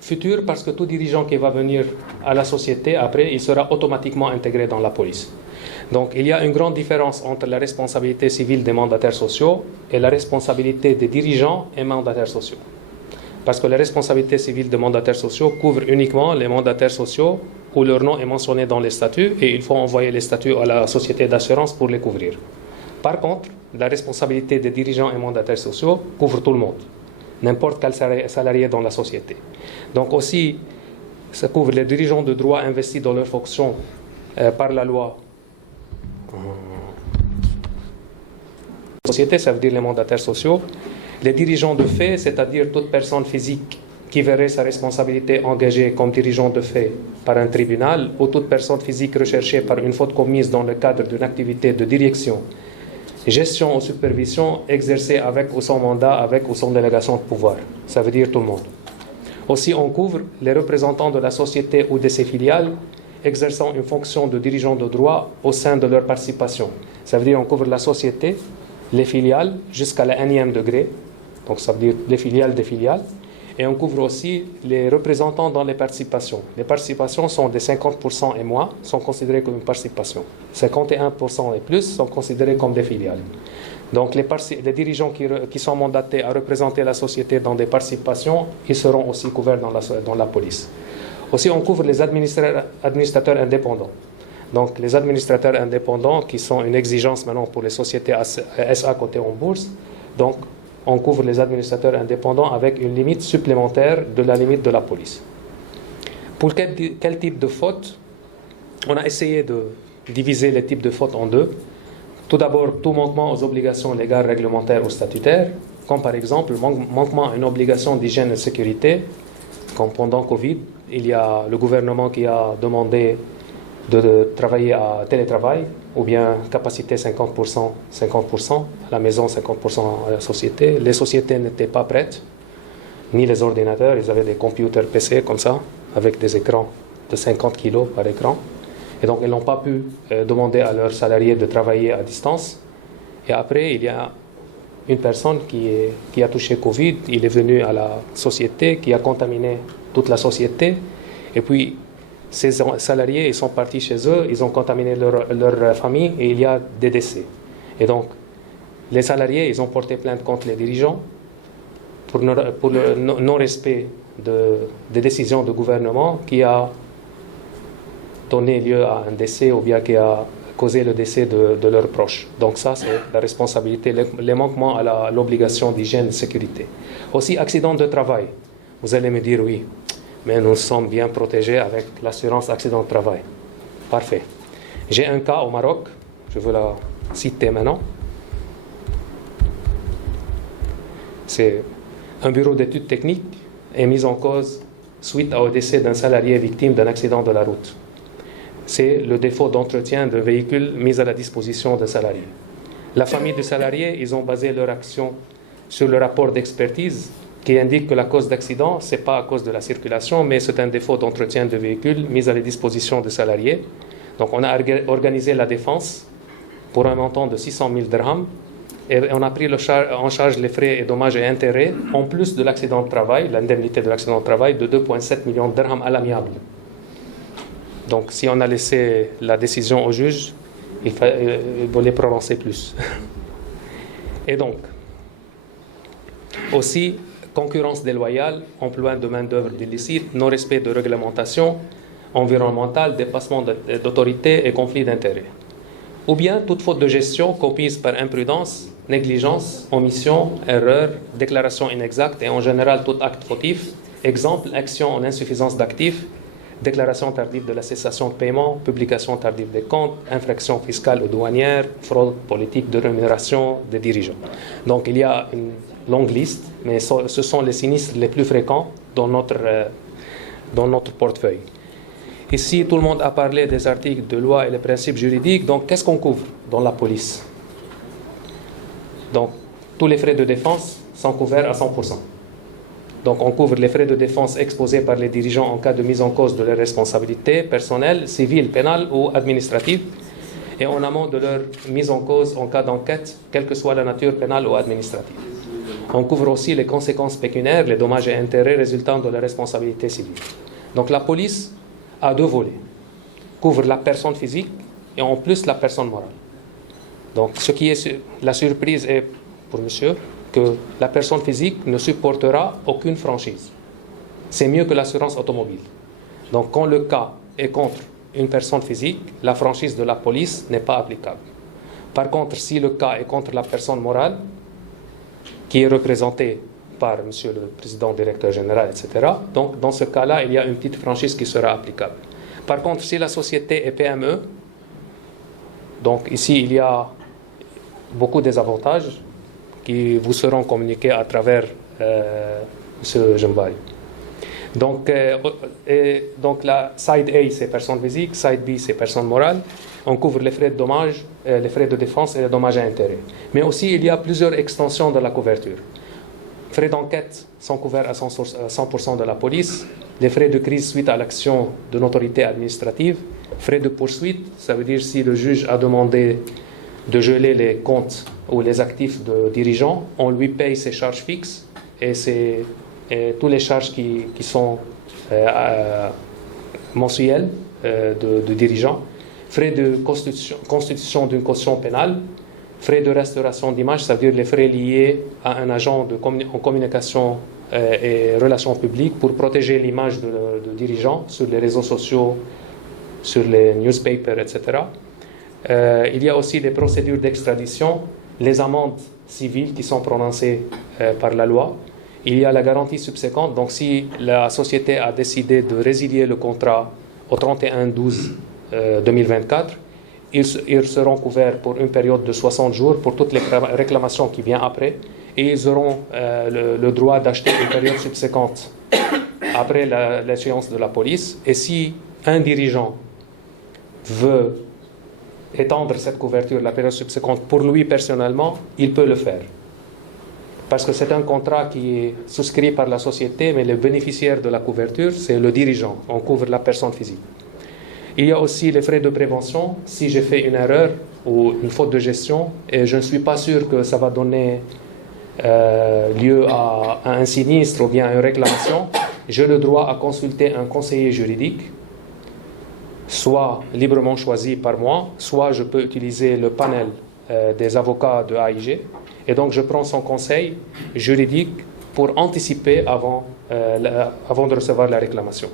futur, parce que tout dirigeant qui va venir à la société, après, il sera automatiquement intégré dans la police. Donc, il y a une grande différence entre la responsabilité civile des mandataires sociaux et la responsabilité des dirigeants et mandataires sociaux. Parce que la responsabilité civile des mandataires sociaux couvre uniquement les mandataires sociaux où leur nom est mentionné dans les statuts et il faut envoyer les statuts à la société d'assurance pour les couvrir. Par contre, la responsabilité des dirigeants et mandataires sociaux couvre tout le monde. n'importe quel salarié dans la société. Donc aussi, ça couvre les dirigeants de droit investis dans leurs fonctions par la loi. Société, ça veut dire les mandataires sociaux. Les dirigeants de fait, c'est-à-dire toute personne physique qui verrait sa responsabilité engagée comme dirigeant de fait par un tribunal, ou toute personne physique recherchée par une faute commise dans le cadre d'une activité de direction, gestion ou supervision exercée avec ou sans mandat, avec ou sans délégation de pouvoir. Ça veut dire tout le monde. Aussi, on couvre les représentants de la société ou de ses filiales exerçant une fonction de dirigeant de droit au sein de leur participation. Ça veut dire on couvre la société, les filiales jusqu'à la 1e degré, donc ça veut dire les filiales des filiales, et on couvre aussi les représentants dans les participations. Les participations sont des 50% et moins, sont considérées comme une participation. 51% et plus sont considérés comme des filiales. Donc les dirigeants qui sont mandatés à représenter la société dans des participations, ils seront aussi couverts dans la police. Aussi, on couvre les administrateurs indépendants. Donc les administrateurs indépendants, qui sont une exigence maintenant pour les sociétés SA cotées en bourse, donc on couvre les administrateurs indépendants avec une limite supplémentaire de la limite de la police. Pour quel type de faute? On a essayé de diviser les types de fautes en deux. Tout d'abord, tout manquement aux obligations légales, réglementaires ou statutaires, comme par exemple le manquement à une obligation d'hygiène et de sécurité, comme pendant Covid, il y a le gouvernement qui a demandé de travailler à télétravail, ou bien capacité 50%, 50% à la maison, 50% à la société. Les sociétés n'étaient pas prêtes, ni les ordinateurs, ils avaient des computers PC comme ça, avec des écrans de 50 kg par écran. Et donc, ils n'ont pas pu demander à leurs salariés de travailler à distance. Et après, il y a une personne qui a touché Covid, il est venu à la société, qui a contaminé toute la société. Et puis, ces salariés, ils sont partis chez eux, ils ont contaminé leur famille et il y a des décès. Et donc, les salariés, ils ont porté plainte contre les dirigeants pour le non-respect des décisions du gouvernement qui a donné lieu à un décès ou bien qui a causé le décès de leurs proches. Donc ça, c'est la responsabilité, les manquements à l'obligation d'hygiène et de sécurité. Aussi, accident de travail. Vous allez me dire oui, mais nous sommes bien protégés avec l'assurance accident de travail. Parfait. J'ai un cas au Maroc, je veux la citer maintenant. C'est un bureau d'études techniques est mis en cause suite au décès d'un salarié victime d'un accident de la route. C'est le défaut d'entretien de véhicules mis à la disposition d'un salarié. La famille du salarié, ils ont basé leur action sur le rapport d'expertise qui indique que la cause d'accident, ce n'est pas à cause de la circulation, mais c'est un défaut d'entretien de véhicules mis à la disposition des salariés. Donc on a organisé la défense pour un montant de 600 000 dirhams et on a pris en charge les frais et dommages et intérêts, en plus de l'accident de travail, l'indemnité de l'accident de travail, de 2,7 millions de dirhams à l'amiable. Donc si on a laissé la décision au juge, il fallait prononcer plus. Et donc, aussi, concurrence déloyale, emploi de main-d'œuvre illicite, non-respect de réglementation environnementale, dépassement d'autorité et conflit d'intérêts. Ou bien toute faute de gestion commise par imprudence, négligence, omission, erreur, déclaration inexacte et en général tout acte fautif. Exemple, action en insuffisance d'actifs, déclaration tardive de la cessation de paiement, publication tardive des comptes, infraction fiscale ou douanière, fraude politique de rémunération des dirigeants. Donc il y a une longue liste, mais ce sont les sinistres les plus fréquents dans notre portefeuille. Ici, tout le monde a parlé des articles de loi et les principes juridiques. Donc, qu'est-ce qu'on couvre dans la police? Donc, tous les frais de défense sont couverts à 100%. Donc, on couvre les frais de défense exposés par les dirigeants en cas de mise en cause de leurs responsabilités personnelles, civiles, pénales ou administratives, et en amont de leur mise en cause en cas d'enquête, quelle que soit la nature pénale ou administrative. On couvre aussi les conséquences pécuniaires, les dommages et intérêts résultant de la responsabilité civile. Donc, la police a deux volets. Couvre la personne physique et en plus la personne morale. Donc, la surprise est pour monsieur que la personne physique ne supportera aucune franchise. C'est mieux que l'assurance automobile. Donc, quand le cas est contre une personne physique, la franchise de la police n'est pas applicable. Par contre, si le cas est contre la personne morale, qui est représentée par Monsieur le Président, Directeur Général, etc. Donc, dans ce cas-là, il y a une petite franchise qui sera applicable. Par contre, si la société est PME, donc ici, il y a beaucoup des avantages qui vous seront communiqués à travers M. Jambari. Donc, la side A, c'est personnes physiques, side B, c'est personnes morales. On couvre les frais de dommages, les frais de défense et les dommages à intérêt. Mais aussi, il y a plusieurs extensions de la couverture. Frais d'enquête sont couverts à 100% de la police. Les frais de crise suite à l'action d'une autorité administrative. Frais de poursuite, ça veut dire si le juge a demandé de geler les comptes ou les actifs de dirigeants, on lui paye ses charges fixes et toutes les charges qui sont mensuelles de dirigeants. Frais de constitution d'une caution pénale. Frais de restauration d'image, ça veut dire les frais liés à un agent en communication et relations publiques pour protéger l'image de dirigeants sur les réseaux sociaux, sur les newspapers, etc. Il y a aussi les procédures d'extradition, les amendes civiles qui sont prononcées par la loi. Il y a la garantie subséquente, donc si la société a décidé de résilier le contrat au 31/12/2024, ils seront couverts pour une période de 60 jours pour toutes les réclamations qui viennent après, et ils auront le droit d'acheter une période subséquente après l'échéance de la police. Et si un dirigeant veut étendre cette couverture, la période subséquente, pour lui personnellement, il peut le faire. Parce que c'est un contrat qui est souscrit par la société, mais le bénéficiaire de la couverture, c'est le dirigeant. On couvre la personne physique. Il y a aussi les frais de prévention. Si j'ai fait une erreur ou une faute de gestion et je ne suis pas sûr que ça va donner lieu à un sinistre ou bien à une réclamation, j'ai le droit à consulter un conseiller juridique, soit librement choisi par moi, soit je peux utiliser le panel des avocats de AIG. Et donc je prends son conseil juridique pour anticiper avant de recevoir la réclamation.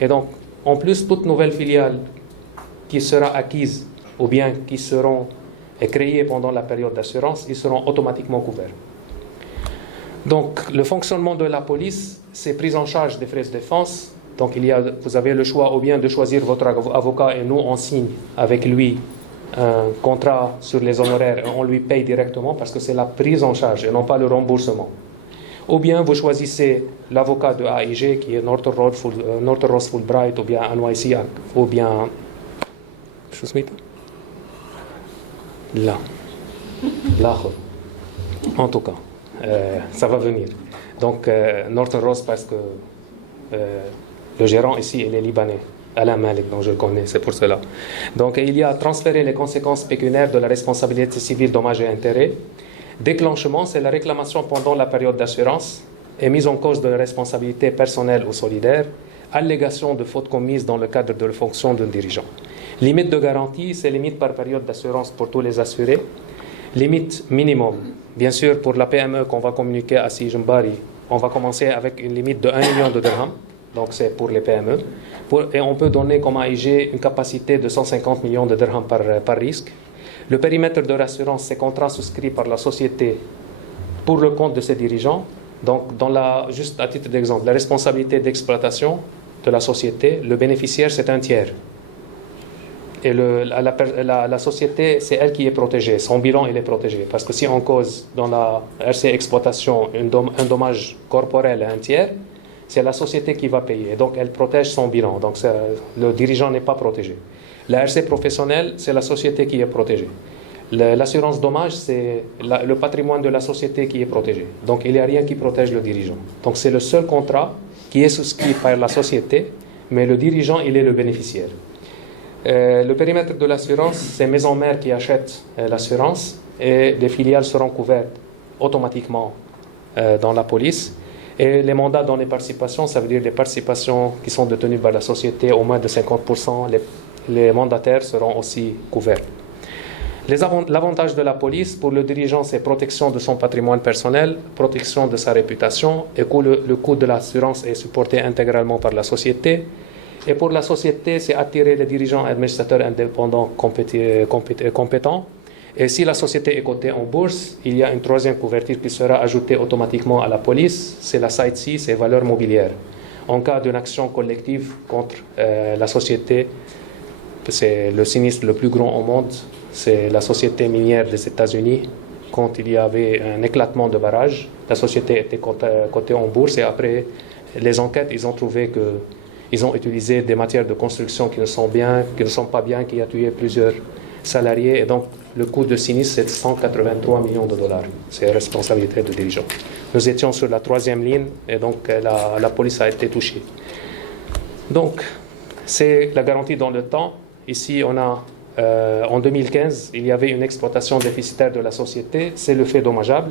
Et donc, en plus, toute nouvelle filiale qui sera acquise ou bien qui seront créées pendant la période d'assurance, ils seront automatiquement couverts. Donc, le fonctionnement de la police, c'est prise en charge des frais de défense. Donc, vous avez le choix ou bien de choisir votre avocat et nous, on signe avec lui un contrat sur les honoraires et on lui paye directement parce que c'est la prise en charge et non pas le remboursement. Ou bien vous choisissez l'avocat de AIG qui est Norton Ross Fulbright ou bien NYC ou bien là en tout cas ça va venir. Donc Norton Ross parce que le gérant ici il est libanais, Alain Malik, donc je le connais, c'est pour cela. Donc il y a transférer les conséquences pécuniaires de la responsabilité civile dommages et intérêts. Déclenchement, c'est la réclamation pendant la période d'assurance et mise en cause de la responsabilité personnelle ou solidaire, allégation de fautes commises dans le cadre de la fonction d'un dirigeant. Limite de garantie, c'est limite par période d'assurance pour tous les assurés. Limite minimum, bien sûr pour la PME qu'on va communiquer à Si Jambari, on va commencer avec une limite de 1 million de dirhams, donc c'est pour les PME. Et on peut donner comme AIG une capacité de 150 millions de dirhams par risque. Le périmètre de rassurance, c'est contrat souscrit par la société pour le compte de ses dirigeants. Donc, juste à titre d'exemple, la responsabilité d'exploitation de la société, le bénéficiaire, c'est un tiers. Et la société, c'est elle qui est protégée. Son bilan, il est protégé. Parce que si on cause dans la RC exploitation un dommage corporel à un tiers, c'est la société qui va payer. Donc, elle protège son bilan. Donc, le dirigeant n'est pas protégé. La RC professionnelle, c'est la société qui est protégée. L'assurance dommage, c'est le patrimoine de la société qui est protégé. Donc, il n'y a rien qui protège le dirigeant. Donc, c'est le seul contrat qui est souscrit par la société, mais le dirigeant, il est le bénéficiaire. Le périmètre de l'assurance, c'est maison mère qui achète l'assurance et les filiales seront couvertes automatiquement dans la police. Et les mandats dans les participations, ça veut dire les participations qui sont détenues par la société au moins de 50%, les mandataires seront aussi couverts. L'avantage de la police pour le dirigeant, c'est protection de son patrimoine personnel, protection de sa réputation, et le coût de l'assurance est supporté intégralement par la société. Et pour la société, c'est attirer les dirigeants administrateurs indépendants compétents Et si la société est cotée en bourse, il y a une troisième couverture qui sera ajoutée automatiquement à la police, c'est la Side C, c'est valeurs mobilières. En cas d'une action collective contre la société, c'est le sinistre le plus grand au monde, c'est la société minière des États-Unis. Quand il y avait un éclatement de barrage, la société était cotée en bourse et après les enquêtes, ils ont trouvé qu'ils ont utilisé des matières de construction qui ne sont pas bien, qui a tué plusieurs salariés. Et donc, le coût de sinistre, c'est 183 millions de dollars. C'est la responsabilité du dirigeant. Nous étions sur la troisième ligne et donc la police a été touchée. Donc, c'est la garantie dans le temps. Ici, on a, en 2015, il y avait une exploitation déficitaire de la société. C'est le fait dommageable.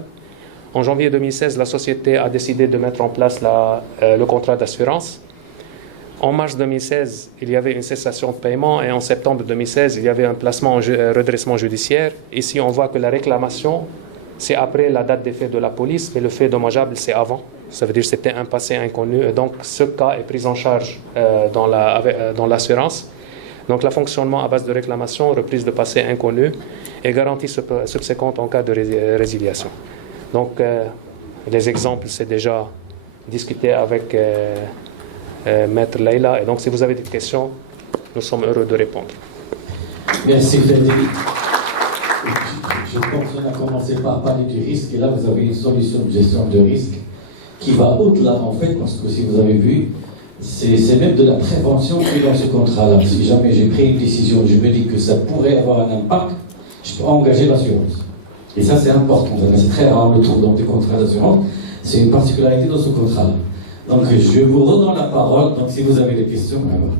En janvier 2016, la société a décidé de mettre en place le contrat d'assurance. En mars 2016, il y avait une cessation de paiement et en septembre 2016, il y avait un placement en redressement judiciaire. Ici, on voit que la réclamation, c'est après la date d'effet de la police, mais le fait dommageable, c'est avant. Ça veut dire que c'était un passé inconnu. Et donc, ce cas est pris en charge dans l'assurance. Donc, le fonctionnement à base de réclamation, reprise de passé inconnu et garantie subséquente en cas de résiliation. Donc, les exemples, c'est déjà discuté avec Maître Leïla. Et donc, si vous avez des questions, nous sommes heureux de répondre. Merci Frédéric. Je pense qu'on a commencé par parler du risque et là, vous avez une solution de gestion de risque qui va au-delà, en fait, parce que si vous avez vu, c'est même de la prévention qui est dans ce contrat-là. Si jamais j'ai pris une décision, je me dis que ça pourrait avoir un impact, je peux engager l'assurance. Et ça, c'est important. C'est très rare le tour dans des contrats d'assurance. C'est une particularité dans ce contrat-là. Donc, je vous redonne la parole. Donc, si vous avez des questions, alors.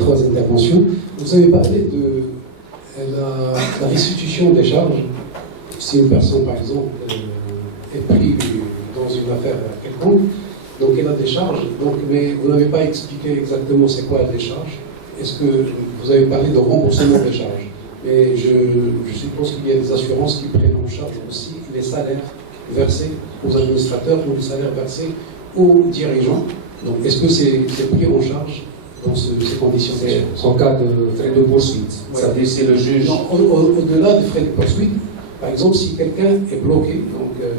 Trois interventions. Vous avez parlé de la restitution des charges. Si une personne, par exemple, est prise dans une affaire quelconque, donc elle a des charges, donc, mais vous n'avez pas expliqué exactement c'est quoi les charges. Est-ce que vous avez parlé de remboursement des charges? Mais je suppose qu'il y a des assurances qui prennent en charge aussi les salaires versés aux administrateurs ou les salaires versés aux dirigeants. Donc, est-ce que c'est pris en charge dans ces conditions? En cas de frais de poursuite, ouais. Ça veut dire c'est le juge. Au-delà des frais de poursuite, par exemple, si quelqu'un est bloqué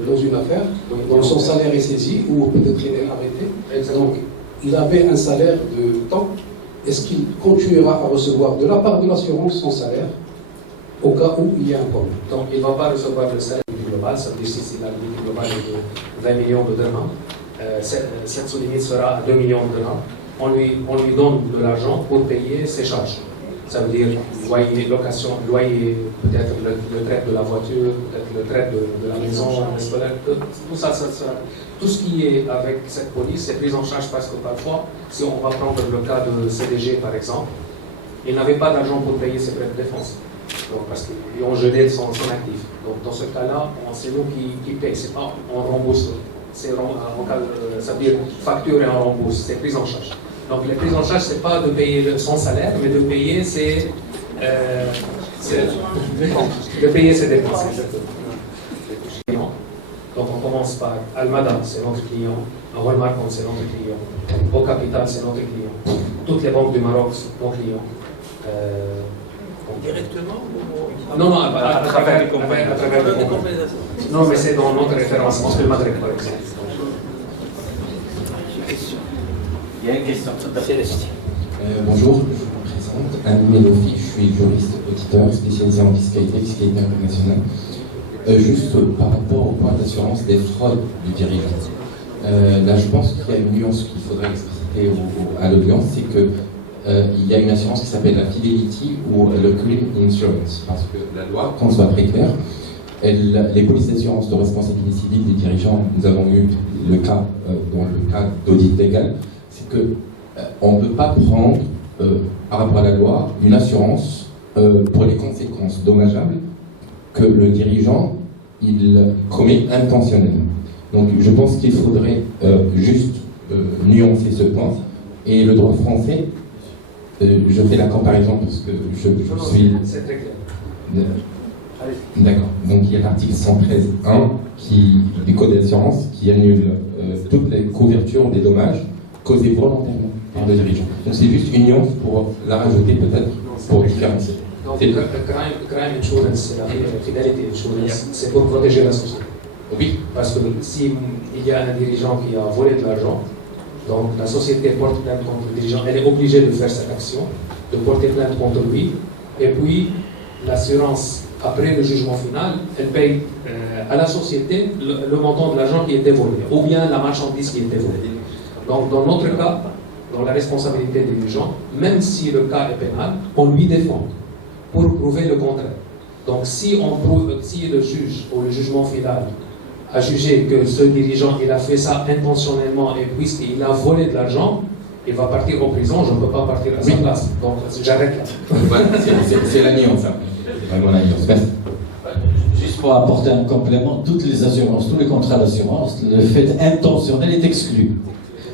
dans une affaire, donc son salaire est saisi ou peut-être il est arrêté, donc il avait un salaire de temps, est-ce qu'il continuera à recevoir de la part de l'assurance son salaire au cas où il y a un problème? Donc il ne va pas recevoir le salaire global, ça veut dire si la limite globale est de 20 millions de dirhams, cette sous-limite sera à 2 millions de dirhams. On lui donne de l'argent pour payer ses charges. Ça veut dire loyer, location, loyer, peut-être le trait de la voiture, peut-être le trait de la maison, scolaire, tout ça, tout ce qui est avec cette police est pris en charge parce que parfois, si on va prendre le cas de CDG par exemple, il n'avait pas d'argent pour payer ses frais de défense. Donc, parce qu'ils ont gelé son actif. Donc dans ce cas-là, c'est nous qui payons, c'est pas on rembourse. Ça veut dire facture et on rembourse, c'est prise en charge. Donc la prise en charge, c'est pas de payer son salaire, mais de payer ses dépenses. Donc on commence par Almada, c'est notre client, Walmart, c'est notre client, Au Capital, c'est notre client, toutes les banques du Maroc sont nos clients. Directement ou... Non, à travers les compagnies. Non, mais c'est dans notre référencement, c'est le Maghreb par exemple. Il y a une question tout à fait. Bonjour, je me présente, Anne Melofi, je suis juriste auditeur spécialisé en fiscalité internationale. Juste par rapport au point d'assurance des fraudes du dirigeant. Là, je pense qu'il y a une nuance qu'il faudrait expliciter à l'audience, c'est que il y a une assurance qui s'appelle la Fidelity ou le Clean Insurance, parce que la loi, qu'on soit très clair, les polices d'assurance de responsabilité civile des dirigeants, nous avons eu le cas, dans le cas d'audit légal, c'est qu'on ne peut pas prendre, par rapport à la loi, une assurance pour les conséquences dommageables que le dirigeant il commet intentionnellement. Donc je pense qu'il faudrait juste nuancer ce point. Et le droit français, je fais la comparaison parce que je suis... C'est très clair. D'accord. Donc il y a l'article 113.1 du Code d'assurance qui annule toutes les couvertures des dommages causés volontairement. par le dirigeant. Donc c'est juste une nuance pour la rajouter peut-être, pour différencier. Donc le crime insurance, la fidelity insurance, c'est pour protéger la société. Oui. Parce que s'il y a un dirigeant qui a volé de l'argent, donc la société porte plainte contre le dirigeant, elle est obligée de faire cette action, de porter plainte contre lui, et puis l'assurance, après le jugement final, elle paye à la société le montant de l'argent qui était volé, ou bien la marchandise qui était volée. Donc dans notre cas, dans la responsabilité des dirigeants, même si le cas est pénal, on lui défend pour prouver le contraire. Donc si le juge ou le jugement final a jugé que ce dirigeant il a fait ça intentionnellement et puisqu'il a volé de l'argent, il va partir en prison, je ne peux pas partir à sa place. Donc j'arrête là. Voilà, c'est la nuance. C'est vraiment la nuance. Merci. Juste pour apporter un complément, toutes les assurances, tous les contrats d'assurance, le fait intentionnel est exclu.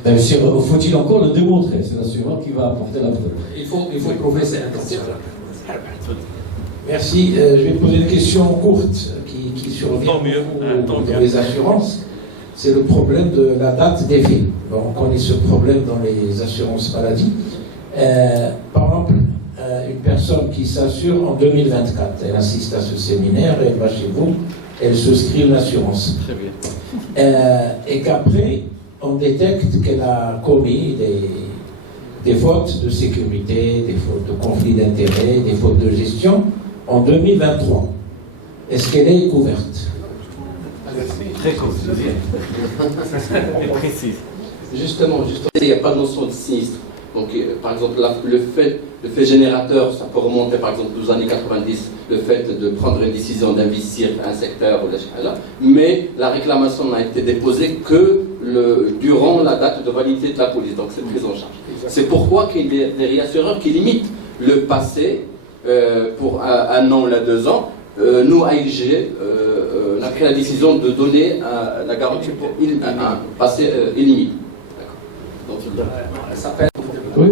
Faut-il encore le démontrer? C'est l'assureur qui va apporter la preuve. Il faut prouver ses intentions. Merci. Je vais poser une question courte qui survient dans les assurances. C'est le problème de la date des faits. Bon, on connaît ce problème dans les assurances maladie. Par exemple, une personne qui s'assure en 2024, elle assiste à ce séminaire, elle va chez vous, elle souscrit une assurance. Très bien. Et qu'après, on détecte qu'elle a commis des fautes de sécurité, des fautes de conflit d'intérêts, des fautes de gestion en 2023. Est-ce qu'elle est couverte? Très court, et précise. Justement, il n'y a pas de notion de sinistre. Donc, par exemple, le fait générateur, ça peut remonter par exemple aux années 90, le fait de prendre une décision d'investir un secteur, mais la réclamation n'a été déposée que durant la date de validité de la police, donc c'est prise en charge. C'est pourquoi qu'il y a des réassureurs qui limitent le passé pour un an ou 2 ans. Nous, AIG, on a pris la décision de donner la garantie pour un passé illimité. Oui.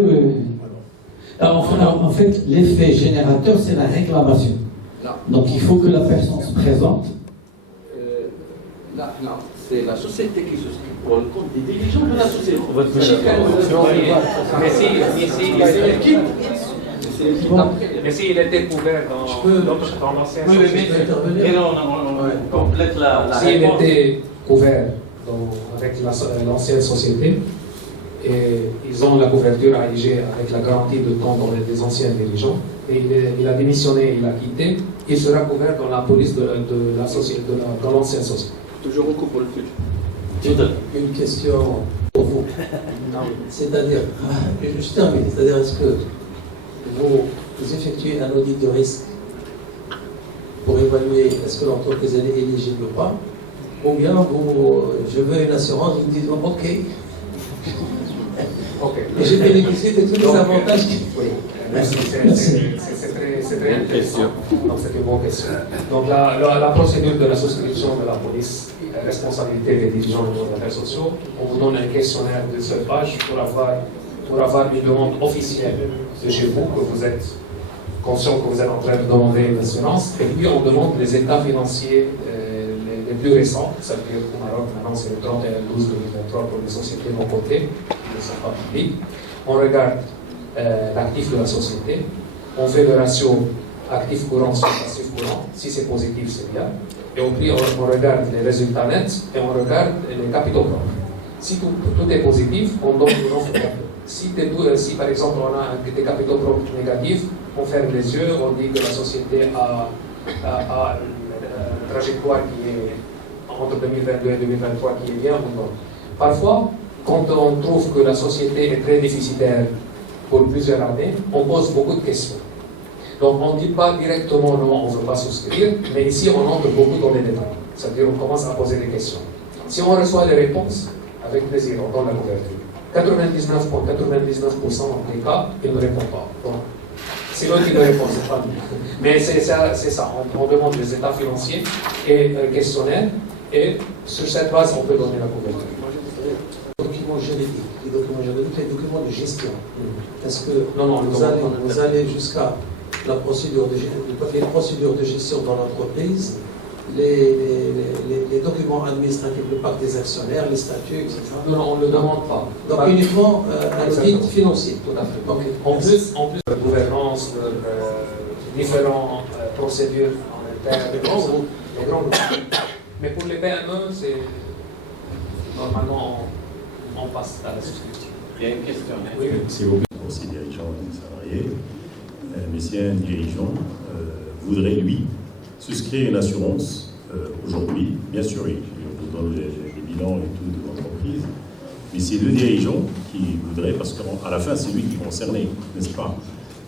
Alors, en fait, l'effet générateur, c'est la réclamation. Donc, il faut que la personne se présente. Non, c'est la société qui souscrit pour le compte des dirigeants de la société. Mais s'il était couvert dans l'ancien société. On complète la s'il était couvert avec l'ancienne société, et ils ont la couverture AIG avec la garantie de temps dans des anciens dirigeants, et il a démissionné, il a quitté, il sera couvert dans la police de l'ancienne société. Toujours au coup pour le futur. Une question pour vous. C'est-à-dire, je termine, c'est-à-dire est-ce que vous effectuez un audit de risque pour évaluer est-ce que l'entreprise est éligible ou pas, ou bien je veux une assurance, vous me dites ok. Et j'ai bénéficié de tous les avantages. Oui, merci. C'est très intéressant. Donc c'est une bonne question. Donc la procédure de la souscription de la police, la responsabilité des dirigeants des affaires sociaux, on vous donne un questionnaire de 7 pages pour avoir une demande officielle de chez vous, que vous êtes conscient que vous êtes en train de demander une assurance, et puis on demande les états financiers les plus récents, ça veut dire qu'au Maroc, maintenant c'est le 31/12/2023 pour les sociétés non cotées, qui ne sont pas publiques. On regarde l'actif de la société, on fait le ratio actif courant sur passif courant, si c'est positif c'est bien, et puis on regarde les résultats nets et on regarde les capitaux propres. Si tout est positif, on donne une offre propre. Si par exemple on a des capitaux propres négatifs, on ferme les yeux, on dit que la société a une trajectoire qui est entre 2022 et 2023 qui est bien ou non. Parfois, quand on trouve que la société est très déficitaire pour plusieurs années, on pose beaucoup de questions. Donc on ne dit pas directement non, on ne veut pas souscrire, mais ici on entre beaucoup dans les détails. C'est-à-dire on commence à poser des questions. Si on reçoit les réponses, avec plaisir, on donne la couverture. 99,99% des cas, ils ne répondent pas. Donc, c'est eux qui ne répondent, c'est pas nous. Mais c'est ça. On demande les états financiers et questionnaire, et sur cette base, on peut donner la couverture. Les documents juridiques, les documents de gestion. Est-ce que vous allez jusqu'à les procédures de gestion dans l'entreprise, les documents administratifs, le pacte des actionnaire, les statuts, etc. Non, on ne le demande pas. Donc uniquement un audit financier. Tout à fait. Okay. En plus de gouvernance, de différentes procédures en interne, les grands groupes. Mais pour les PME, c'est normalement on passe à la souscription. Il y a une question. Oui. C'est beaucoup aussi dirigeants et salariés. Mais si un dirigeant voudrait, lui, souscrire une assurance aujourd'hui, bien sûr, il vous donne les bilans et tout de l'entreprise, mais c'est le dirigeant qui voudrait, parce qu'à la fin, c'est lui qui est concerné, n'est-ce pas?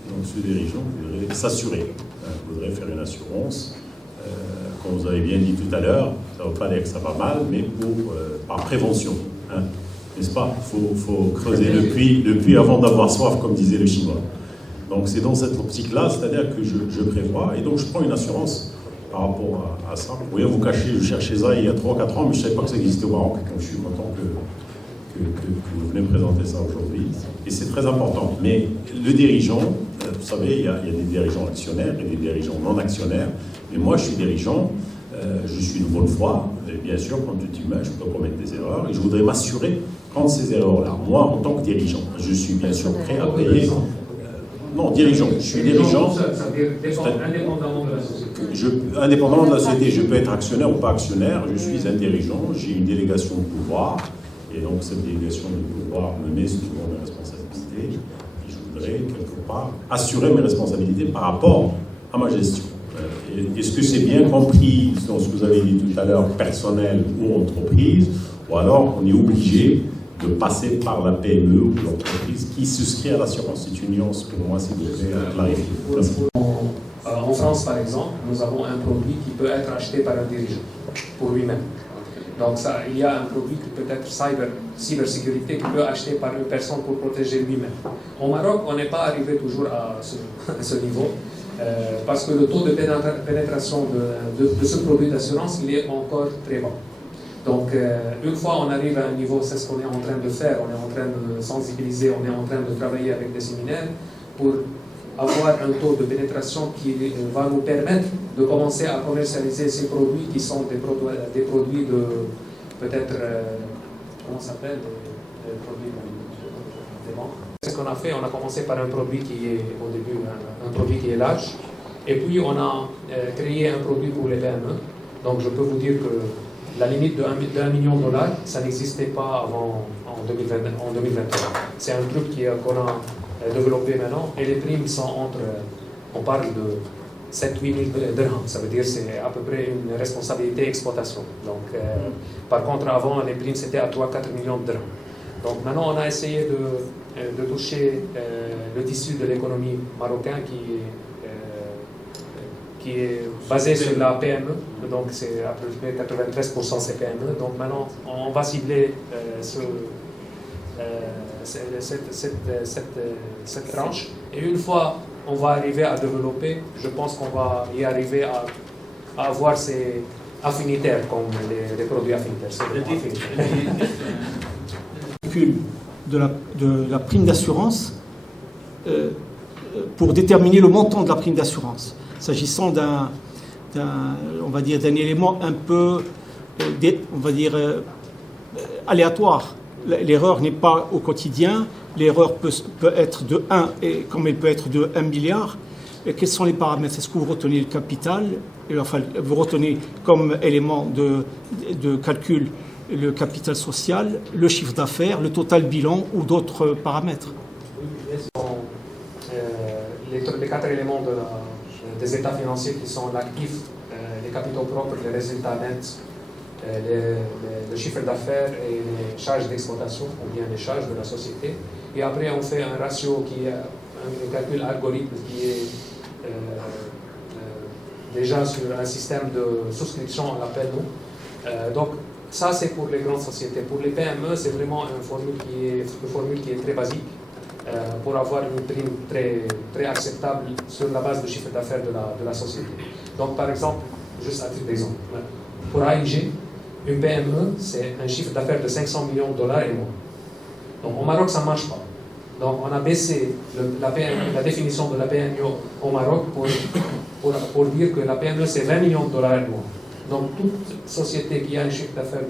Donc ce dirigeant voudrait s'assurer, voudrait faire une assurance. Comme vous avez bien dit tout à l'heure, ça ne veut pas dire que ça va mal, mais par prévention. Hein, n'est-ce pas? Il faut creuser le puits avant d'avoir soif, comme disait le Chinois. Donc c'est dans cette optique-là, c'est-à-dire que je prévois, et donc je prends une assurance par rapport à ça. Vous pouvez vous cacher, je cherchais ça il y a 3 ou 4 ans, mais je ne savais pas que ça existait au Maroc. Donc je suis content que vous venez me présenter ça aujourd'hui. Et c'est très important. Mais le dirigeant, vous savez, il y a des dirigeants actionnaires et des dirigeants non actionnaires. Mais moi, je suis dirigeant, je suis de bonne foi. Et bien sûr, comme tout humain, je peux commettre des erreurs. Et je voudrais m'assurer, prendre ces erreurs-là. Moi, en tant que dirigeant, je suis bien sûr prêt à payer. Non, dirigeant. Je suis dirigeant. Ça veut dire indépendamment de la société. Indépendamment de la société, je peux être actionnaire ou pas actionnaire. Je suis un dirigeant. J'ai une délégation de pouvoir. Et donc, cette délégation de pouvoir me met souvent mes responsabilités. Et je voudrais, quelque part, assurer mes responsabilités par rapport à ma gestion. Est-ce que c'est bien compris dans ce que vous avez dit tout à l'heure, personnel ou entreprise, ou alors on est obligé de passer par la PME ou l'entreprise qui souscrit à l'assurance? C'est une nuance pour moi, s'il vous plaît, à clarifier. En France, par exemple, nous avons un produit qui peut être acheté par un dirigeant pour lui-même. Donc il y a un produit qui peut être cybersécurité qui peut acheter par une personne pour protéger lui-même. Au Maroc, on n'est pas arrivé toujours à ce niveau. Parce que le taux de pénétration de ce produit d'assurance, il est encore très bas. Donc, une fois on arrive à un niveau, c'est ce qu'on est en train de faire, on est en train de sensibiliser, on est en train de travailler avec des séminaires pour avoir un taux de pénétration qui va nous permettre de commencer à commercialiser ces produits qui sont des produits de, peut-être, comment ça s'appelle, des produits des banques. Ce qu'on a fait, on a commencé par un produit qui est, au début, un produit qui est large, et puis on a créé un produit pour les PME. Donc je peux vous dire que la limite de $1 million, ça n'existait pas avant en 2023. C'est un truc qu'on a développé maintenant, et les primes sont on parle de 7-8 000 dirhams, ça veut dire c'est à peu près une responsabilité exploitation. Donc, par contre, avant, les primes c'était à 3-4 millions de dirhams. Donc maintenant, on a essayé de toucher le tissu de l'économie marocain qui est basé sur la PME, donc c'est à peu près 93% c'est PME. Donc maintenant, on va cibler cette tranche, et une fois on va arriver à développer, je pense qu'on va y arriver à avoir ces affinitaires comme les produits affinitaires. De la prime d'assurance pour déterminer le montant de la prime d'assurance, s'agissant d'un élément un peu aléatoire. L'erreur n'est pas au quotidien, l'erreur peut être de 1, et comme elle peut être de 1 milliard. Et quels sont les paramètres? Est-ce que vous retenez le capital, enfin, vous retenez comme élément de calcul le capital social, le chiffre d'affaires, le total bilan ou d'autres paramètres? Les 4 éléments des états financiers qui sont l'actif, les capitaux propres, les résultats nets, le chiffre d'affaires et les charges d'exploitation, ou bien les charges de la société. Et après, on fait un ratio qui est un calcul algorithme qui est déjà sur un système de souscription, on l'appelle nous. Donc, ça, c'est pour les grandes sociétés. Pour les PME, c'est vraiment une formule qui est très basique pour avoir une prime très acceptable sur la base du chiffre d'affaires de la société. Donc, par exemple, juste à titre d'exemple, pour AIG, une PME, c'est un chiffre d'affaires de $500 millions et moins. Donc, au Maroc, ça ne marche pas. Donc, on a baissé la définition de la PME au Maroc pour dire que la PME, c'est $20 millions et moins. Donc toute société qui a un chiffre d'affaires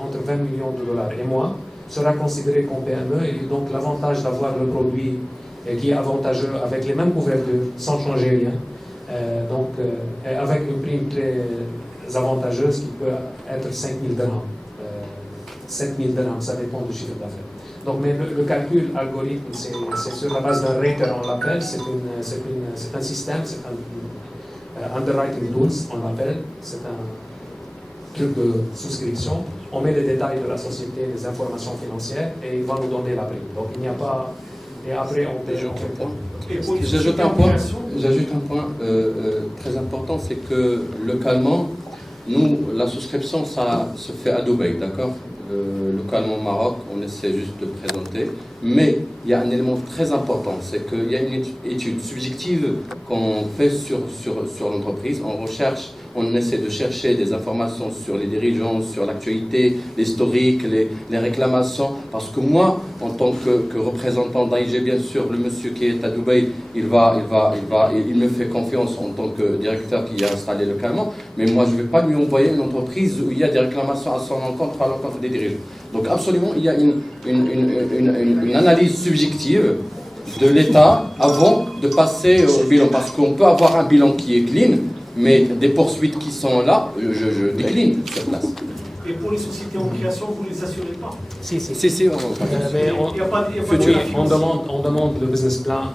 entre 20 millions de dollars et moins sera considérée comme PME, et donc l'avantage d'avoir le produit qui est avantageux avec les mêmes couvertures sans changer rien, avec une prime très avantageuse qui peut être 5 000 dirhams, 7 000 dirhams, ça dépend du chiffre d'affaires. Donc, mais le calcul algorithme, c'est sur la base d'un rater, on l'appelle, c'est un système, c'est un underwriting tools, on l'appelle, c'est un truc de souscription. On met les détails de la société, les informations financières, et il va nous donner la prime. Donc, il n'y a pas... Et après, on paye. J'ajoute un point très important, c'est que localement, nous, la souscription, ça se fait à Dubaï, d'accord? Localement au Maroc, on essaie juste de présenter, mais il y a un élément très important, c'est qu'il y a une étude subjective qu'on fait sur l'entreprise. On essaie de chercher des informations sur les dirigeants, sur l'actualité, l'historique, les réclamations, parce que moi, en tant que représentant d'AIG, bien sûr, le monsieur qui est à Dubaï, il me fait confiance en tant que directeur qui est installé localement, mais moi, je ne vais pas lui envoyer une entreprise où il y a des réclamations à son encontre, à l'encontre des dirigeants. Donc, absolument, il y a une analyse subjective de l'État avant de passer au bilan, parce qu'on peut avoir un bilan qui est clean, mais des poursuites qui sont là, je décline sur place. Et pour les sociétés en création, vous ne les assurez pas? Si. On demande le business plan,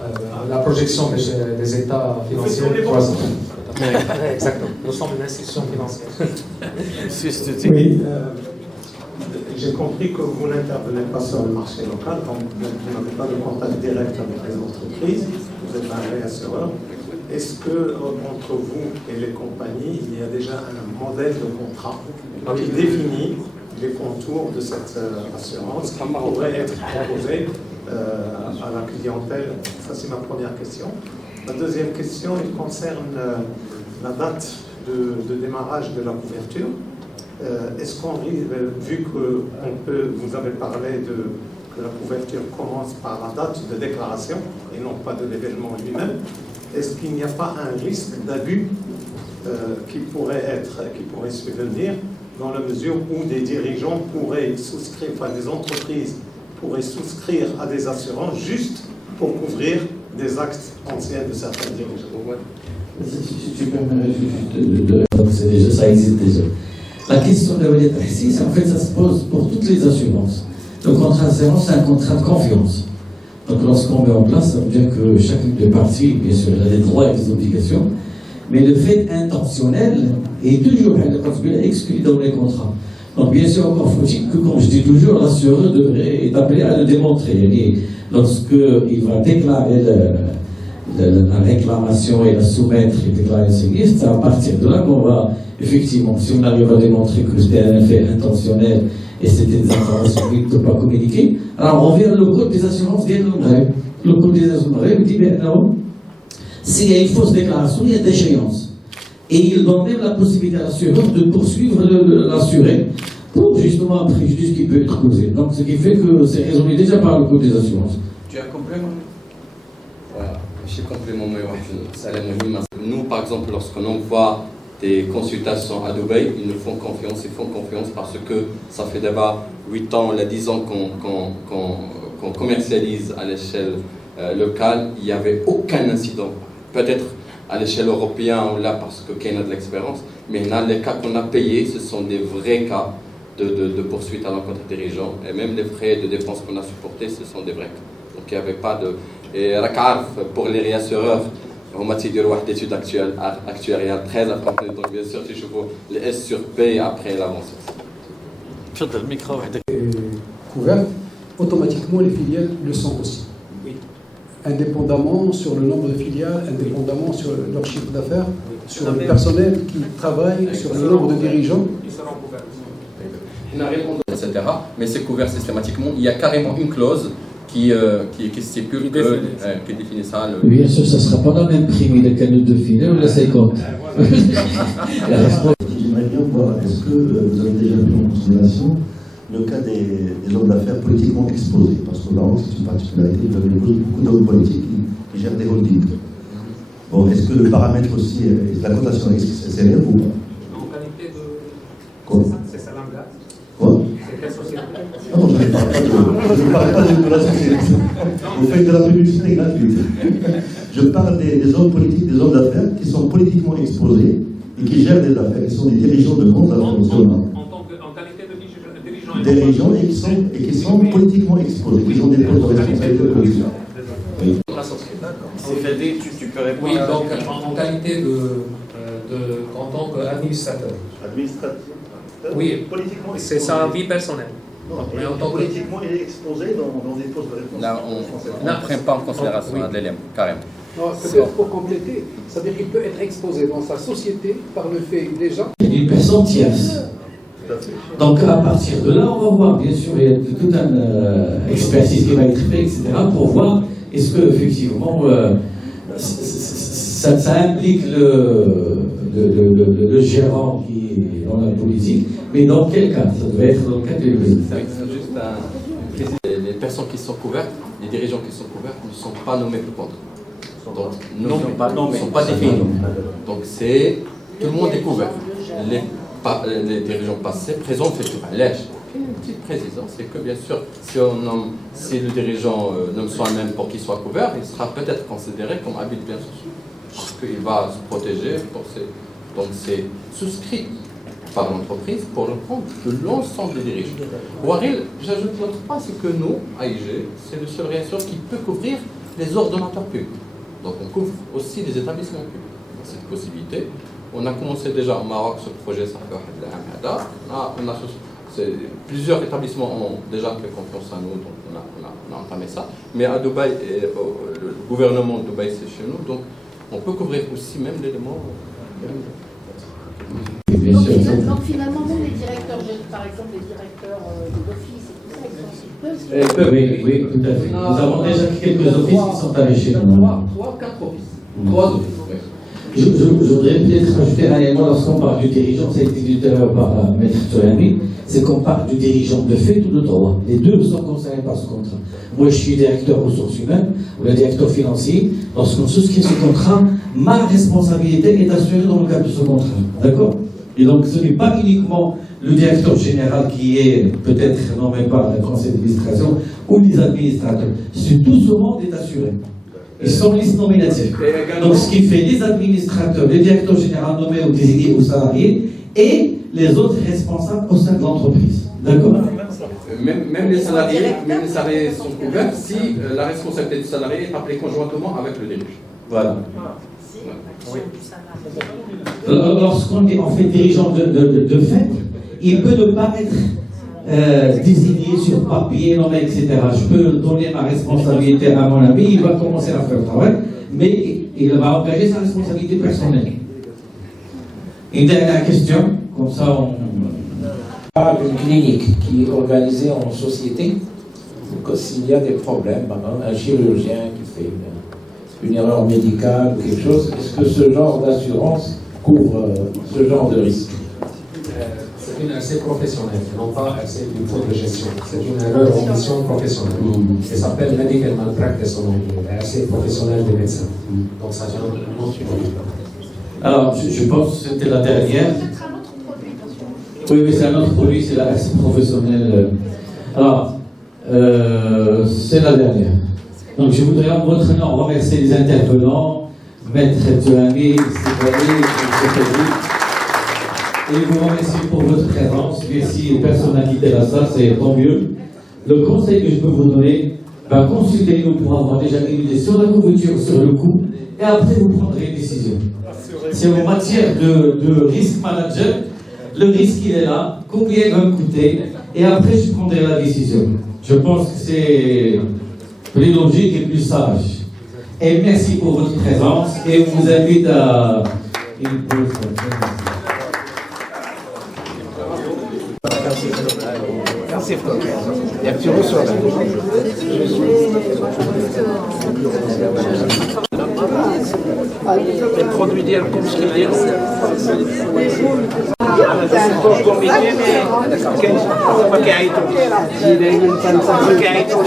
la projection des états financiers. 3 ans. Exactement. Nous sommes une institution financière. Oui, j'ai compris que vous n'intervenez pas sur le marché local, donc vous n'avez pas de contact direct avec les entreprises, vous êtes un réassureur. Est-ce que entre vous et les compagnies, il y a déjà un modèle de contrat qui définit les contours de cette assurance qui pourrait être proposée à la clientèle? Ça, c'est ma première question. La deuxième question, il concerne la date de démarrage de la couverture. Est-ce qu'on arrive, vu que vous avez parlé que la couverture commence par la date de déclaration et non pas de l'événement lui-même, est-ce qu'il n'y a pas un risque d'abus qui pourrait survenir dans la mesure où des dirigeants pourraient souscrire, enfin des entreprises pourraient souscrire à des assurances juste pour couvrir des actes anciens de certains dirigeants? Si tu permets juste ça existe déjà. La question de la c'est en fait ça se pose pour toutes les assurances. Le contrat d'assurance, c'est un contrat de confiance. Donc lorsqu'on met en place, ça veut dire que chacune des parties, bien sûr, elle a des droits et des obligations, mais le fait intentionnel est toujours exclu dans les contrats. Donc bien sûr, encore faut-il que, comme je dis toujours, l'assureur devrait être appelé à le démontrer. Lorsqu'il va déclarer la réclamation et la soumettre et déclarer sinistre, c'est à partir de là qu'on va, effectivement, si on arrive à démontrer que c'était un effet intentionnel et c'était des informations qu'il ne peut pas communiquer, alors on revient au code des assurances vient le code des assurances dit, mais non, s'il y a une fausse déclaration, il y a d'échéance. Et il donne même la possibilité à l'assureur de poursuivre l'assuré pour justement un préjudice qui peut être causé. Donc ce qui fait que c'est résolu déjà par le code des assurances. Tu as un complément? Voilà, je suis complément, mais nous, par exemple, lorsqu'on envoie des consultations à Dubaï, ils nous font confiance parce que ça fait d'abord 8 ans, 10 ans qu'on commercialise à l'échelle locale, il n'y avait aucun incident. Peut-être à l'échelle européenne, on l'a parce que Ken a de l'expérience, mais dans les cas qu'on a payés, ce sont des vrais cas de poursuite à l'encontre des dirigeants, et même les frais de défense qu'on a supportés, ce sont des vrais cas. Donc il n'y avait pas de... Et pour les réassureurs, on m'a dit une étude actuariale très approfondie, donc bien sûr, tu vois les S sur P après l'avance. Le micro couvert, automatiquement les filiales le sont aussi. Indépendamment sur le nombre de filiales, indépendamment sur leur chiffre d'affaires, sur le personnel qui travaille, sur le nombre de dirigeants. Ils seront couverts. Etc. Mais c'est couvert systématiquement. Il y a carrément une clause qui stipule qui définit ça. Bien sûr, ça ne sera pas la même prime, les canaux de filet ou la 50. J'aimerais bien voir, est-ce que vous avez déjà pris en considération le cas des hommes d'affaires politiquement exposés? Parce qu'au Maroc, c'est une particularité, vous avez beaucoup d'hommes politiques qui gèrent des holdings. Bon, est-ce que le paramètre aussi, la cotation est élève ou pas? En qualité de Quoi? C'est Salam Gaz. Quoi? C'est quelle société? Ah non, je ne parle pas de la société. Vous faites de la publicité gratuite. Je parle des hommes politiques, des hommes d'affaires qui sont politiquement exposés et qui gèrent des affaires, qui sont des dirigeants de grandes affaires nationales. En qualité de dirigeant Dirigeants et qui sont politiquement exposés, qui ont des postes de responsabilité politique. Oui. Tu peux répondre. Oui, donc en qualité en tant qu'administrateur. Administrateur. Oui, politiquement c'est sa vie personnelle. Non, mais en tant que politiquement, il est exposé dans des postes de responsabilité. Là, on ne prend pas en considération Adélem, carrément. Peut-être pour compléter, c'est-à-dire qu'il peut être exposé dans sa société par le fait déjà. Une personne tierce. Donc à partir de là, on va voir, bien sûr, il y a toute une expertise qui va être faite, etc., pour voir est-ce que effectivement ça implique le gérant qui est dans la politique, mais dans quel cas? Ça doit être dans le cas de les personnes qui sont couvertes, les dirigeants qui sont couverts ne sont pas nommés pour contre. Donc, ne sont pas définis. Donc c'est tout le monde est couvert. Les dirigeants passés, présents, fait tout. Lèche. Une petite précision, c'est que bien sûr, si le dirigeant nomme soi-même pour qu'il soit couvert, il sera peut-être considéré comme habile bien sûr, parce qu'il va se protéger. Donc c'est souscrit par l'entreprise pour le compte de l'ensemble des dirigeants. Waril, j'ajoute l'autre point, c'est que nous, AIG, c'est le seul réacteur qui peut couvrir les ordonnateurs publics. Donc on couvre aussi les établissements publics. Cette possibilité, on a commencé déjà au Maroc ce projet, ça fait plusieurs établissements ont déjà fait confiance à nous, donc on a entamé ça. Mais à Dubaï, le gouvernement de Dubaï, c'est chez nous, donc on peut couvrir aussi même l'élément. Donc finalement, même les directeurs, par exemple les directeurs d'office et tout ça, ils peuvent. Oui, tout à fait. Nous avons déjà quelques offices qui sont allés chez nous. 3 ou 4 offices. 3 offices. Je voudrais peut-être rajouter un élément lorsqu'on parle du dirigeant, ça a été dit tout à l'heure par Maître Tourami, c'est qu'on parle du dirigeant de fait ou de droit. Les deux sont concernés par ce contrat. Moi, je suis directeur ressources humaines ou le directeur financier. Lorsqu'on souscrit ce contrat, ma responsabilité est assurée dans le cadre de ce contrat. D'accord? Et donc, ce n'est pas uniquement le directeur général qui est peut-être nommé par le conseil d'administration ou les administrateurs. Tout ce monde est assuré. Ils sont liste nominative. Donc, ce qui fait les administrateurs, les directeurs généraux nommés ou désignés aux salariés et les autres responsables au sein de l'entreprise. D'accord? Même les salariés sont couverts si la responsabilité du salarié est appelée conjointement avec le dirigeant. Voilà. Oui. Lorsqu'on est en fait dirigeant de fait, il peut ne pas être désigné sur papier, nommé, etc. Je peux donner ma responsabilité à mon ami, il va commencer à faire le travail, mais il va engager sa responsabilité personnelle. Une dernière question, comme ça on... Une clinique qui est organisée en société, s'il y a des problèmes, un chirurgien qui fait une erreur médicale ou quelque chose, est-ce que ce genre d'assurance couvre ce genre de risque? C'est une assez professionnelle, non pas assez une faute de gestion. C'est une erreur en mission professionnelle. Et ça s'appelle medical malpractice en anglais, assez professionnel des médecins. Donc ça vient de notre produit. Alors, je pense que c'était la dernière. Oui, c'est un autre produit, c'est la professionnelle. Alors, c'est la dernière. Donc, je voudrais en votre nom remercier les intervenants, Maître Tourami, Stéphanie, et vous remercier pour votre présence. Merci les personnalités là, ça, c'est tant mieux. Le conseil que je peux vous donner, consultez-nous pour avoir déjà une idée sur la couverture, sur le coût, et après vous prendrez une décision. C'est en matière de risque manager. Le risque, il est là, combien il va me coûter, et après, je prendrai la décision. Je pense que c'est plus logique et plus sage. Et merci pour votre présence, et on vous invite à une pause. Merci, il y a un petit reçoit là. Les produits d'hier comme ce qu'il dit. C'est un peu compliqué, mais pas qu'il y ait tout.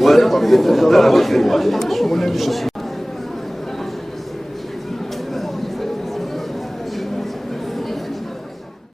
Voilà.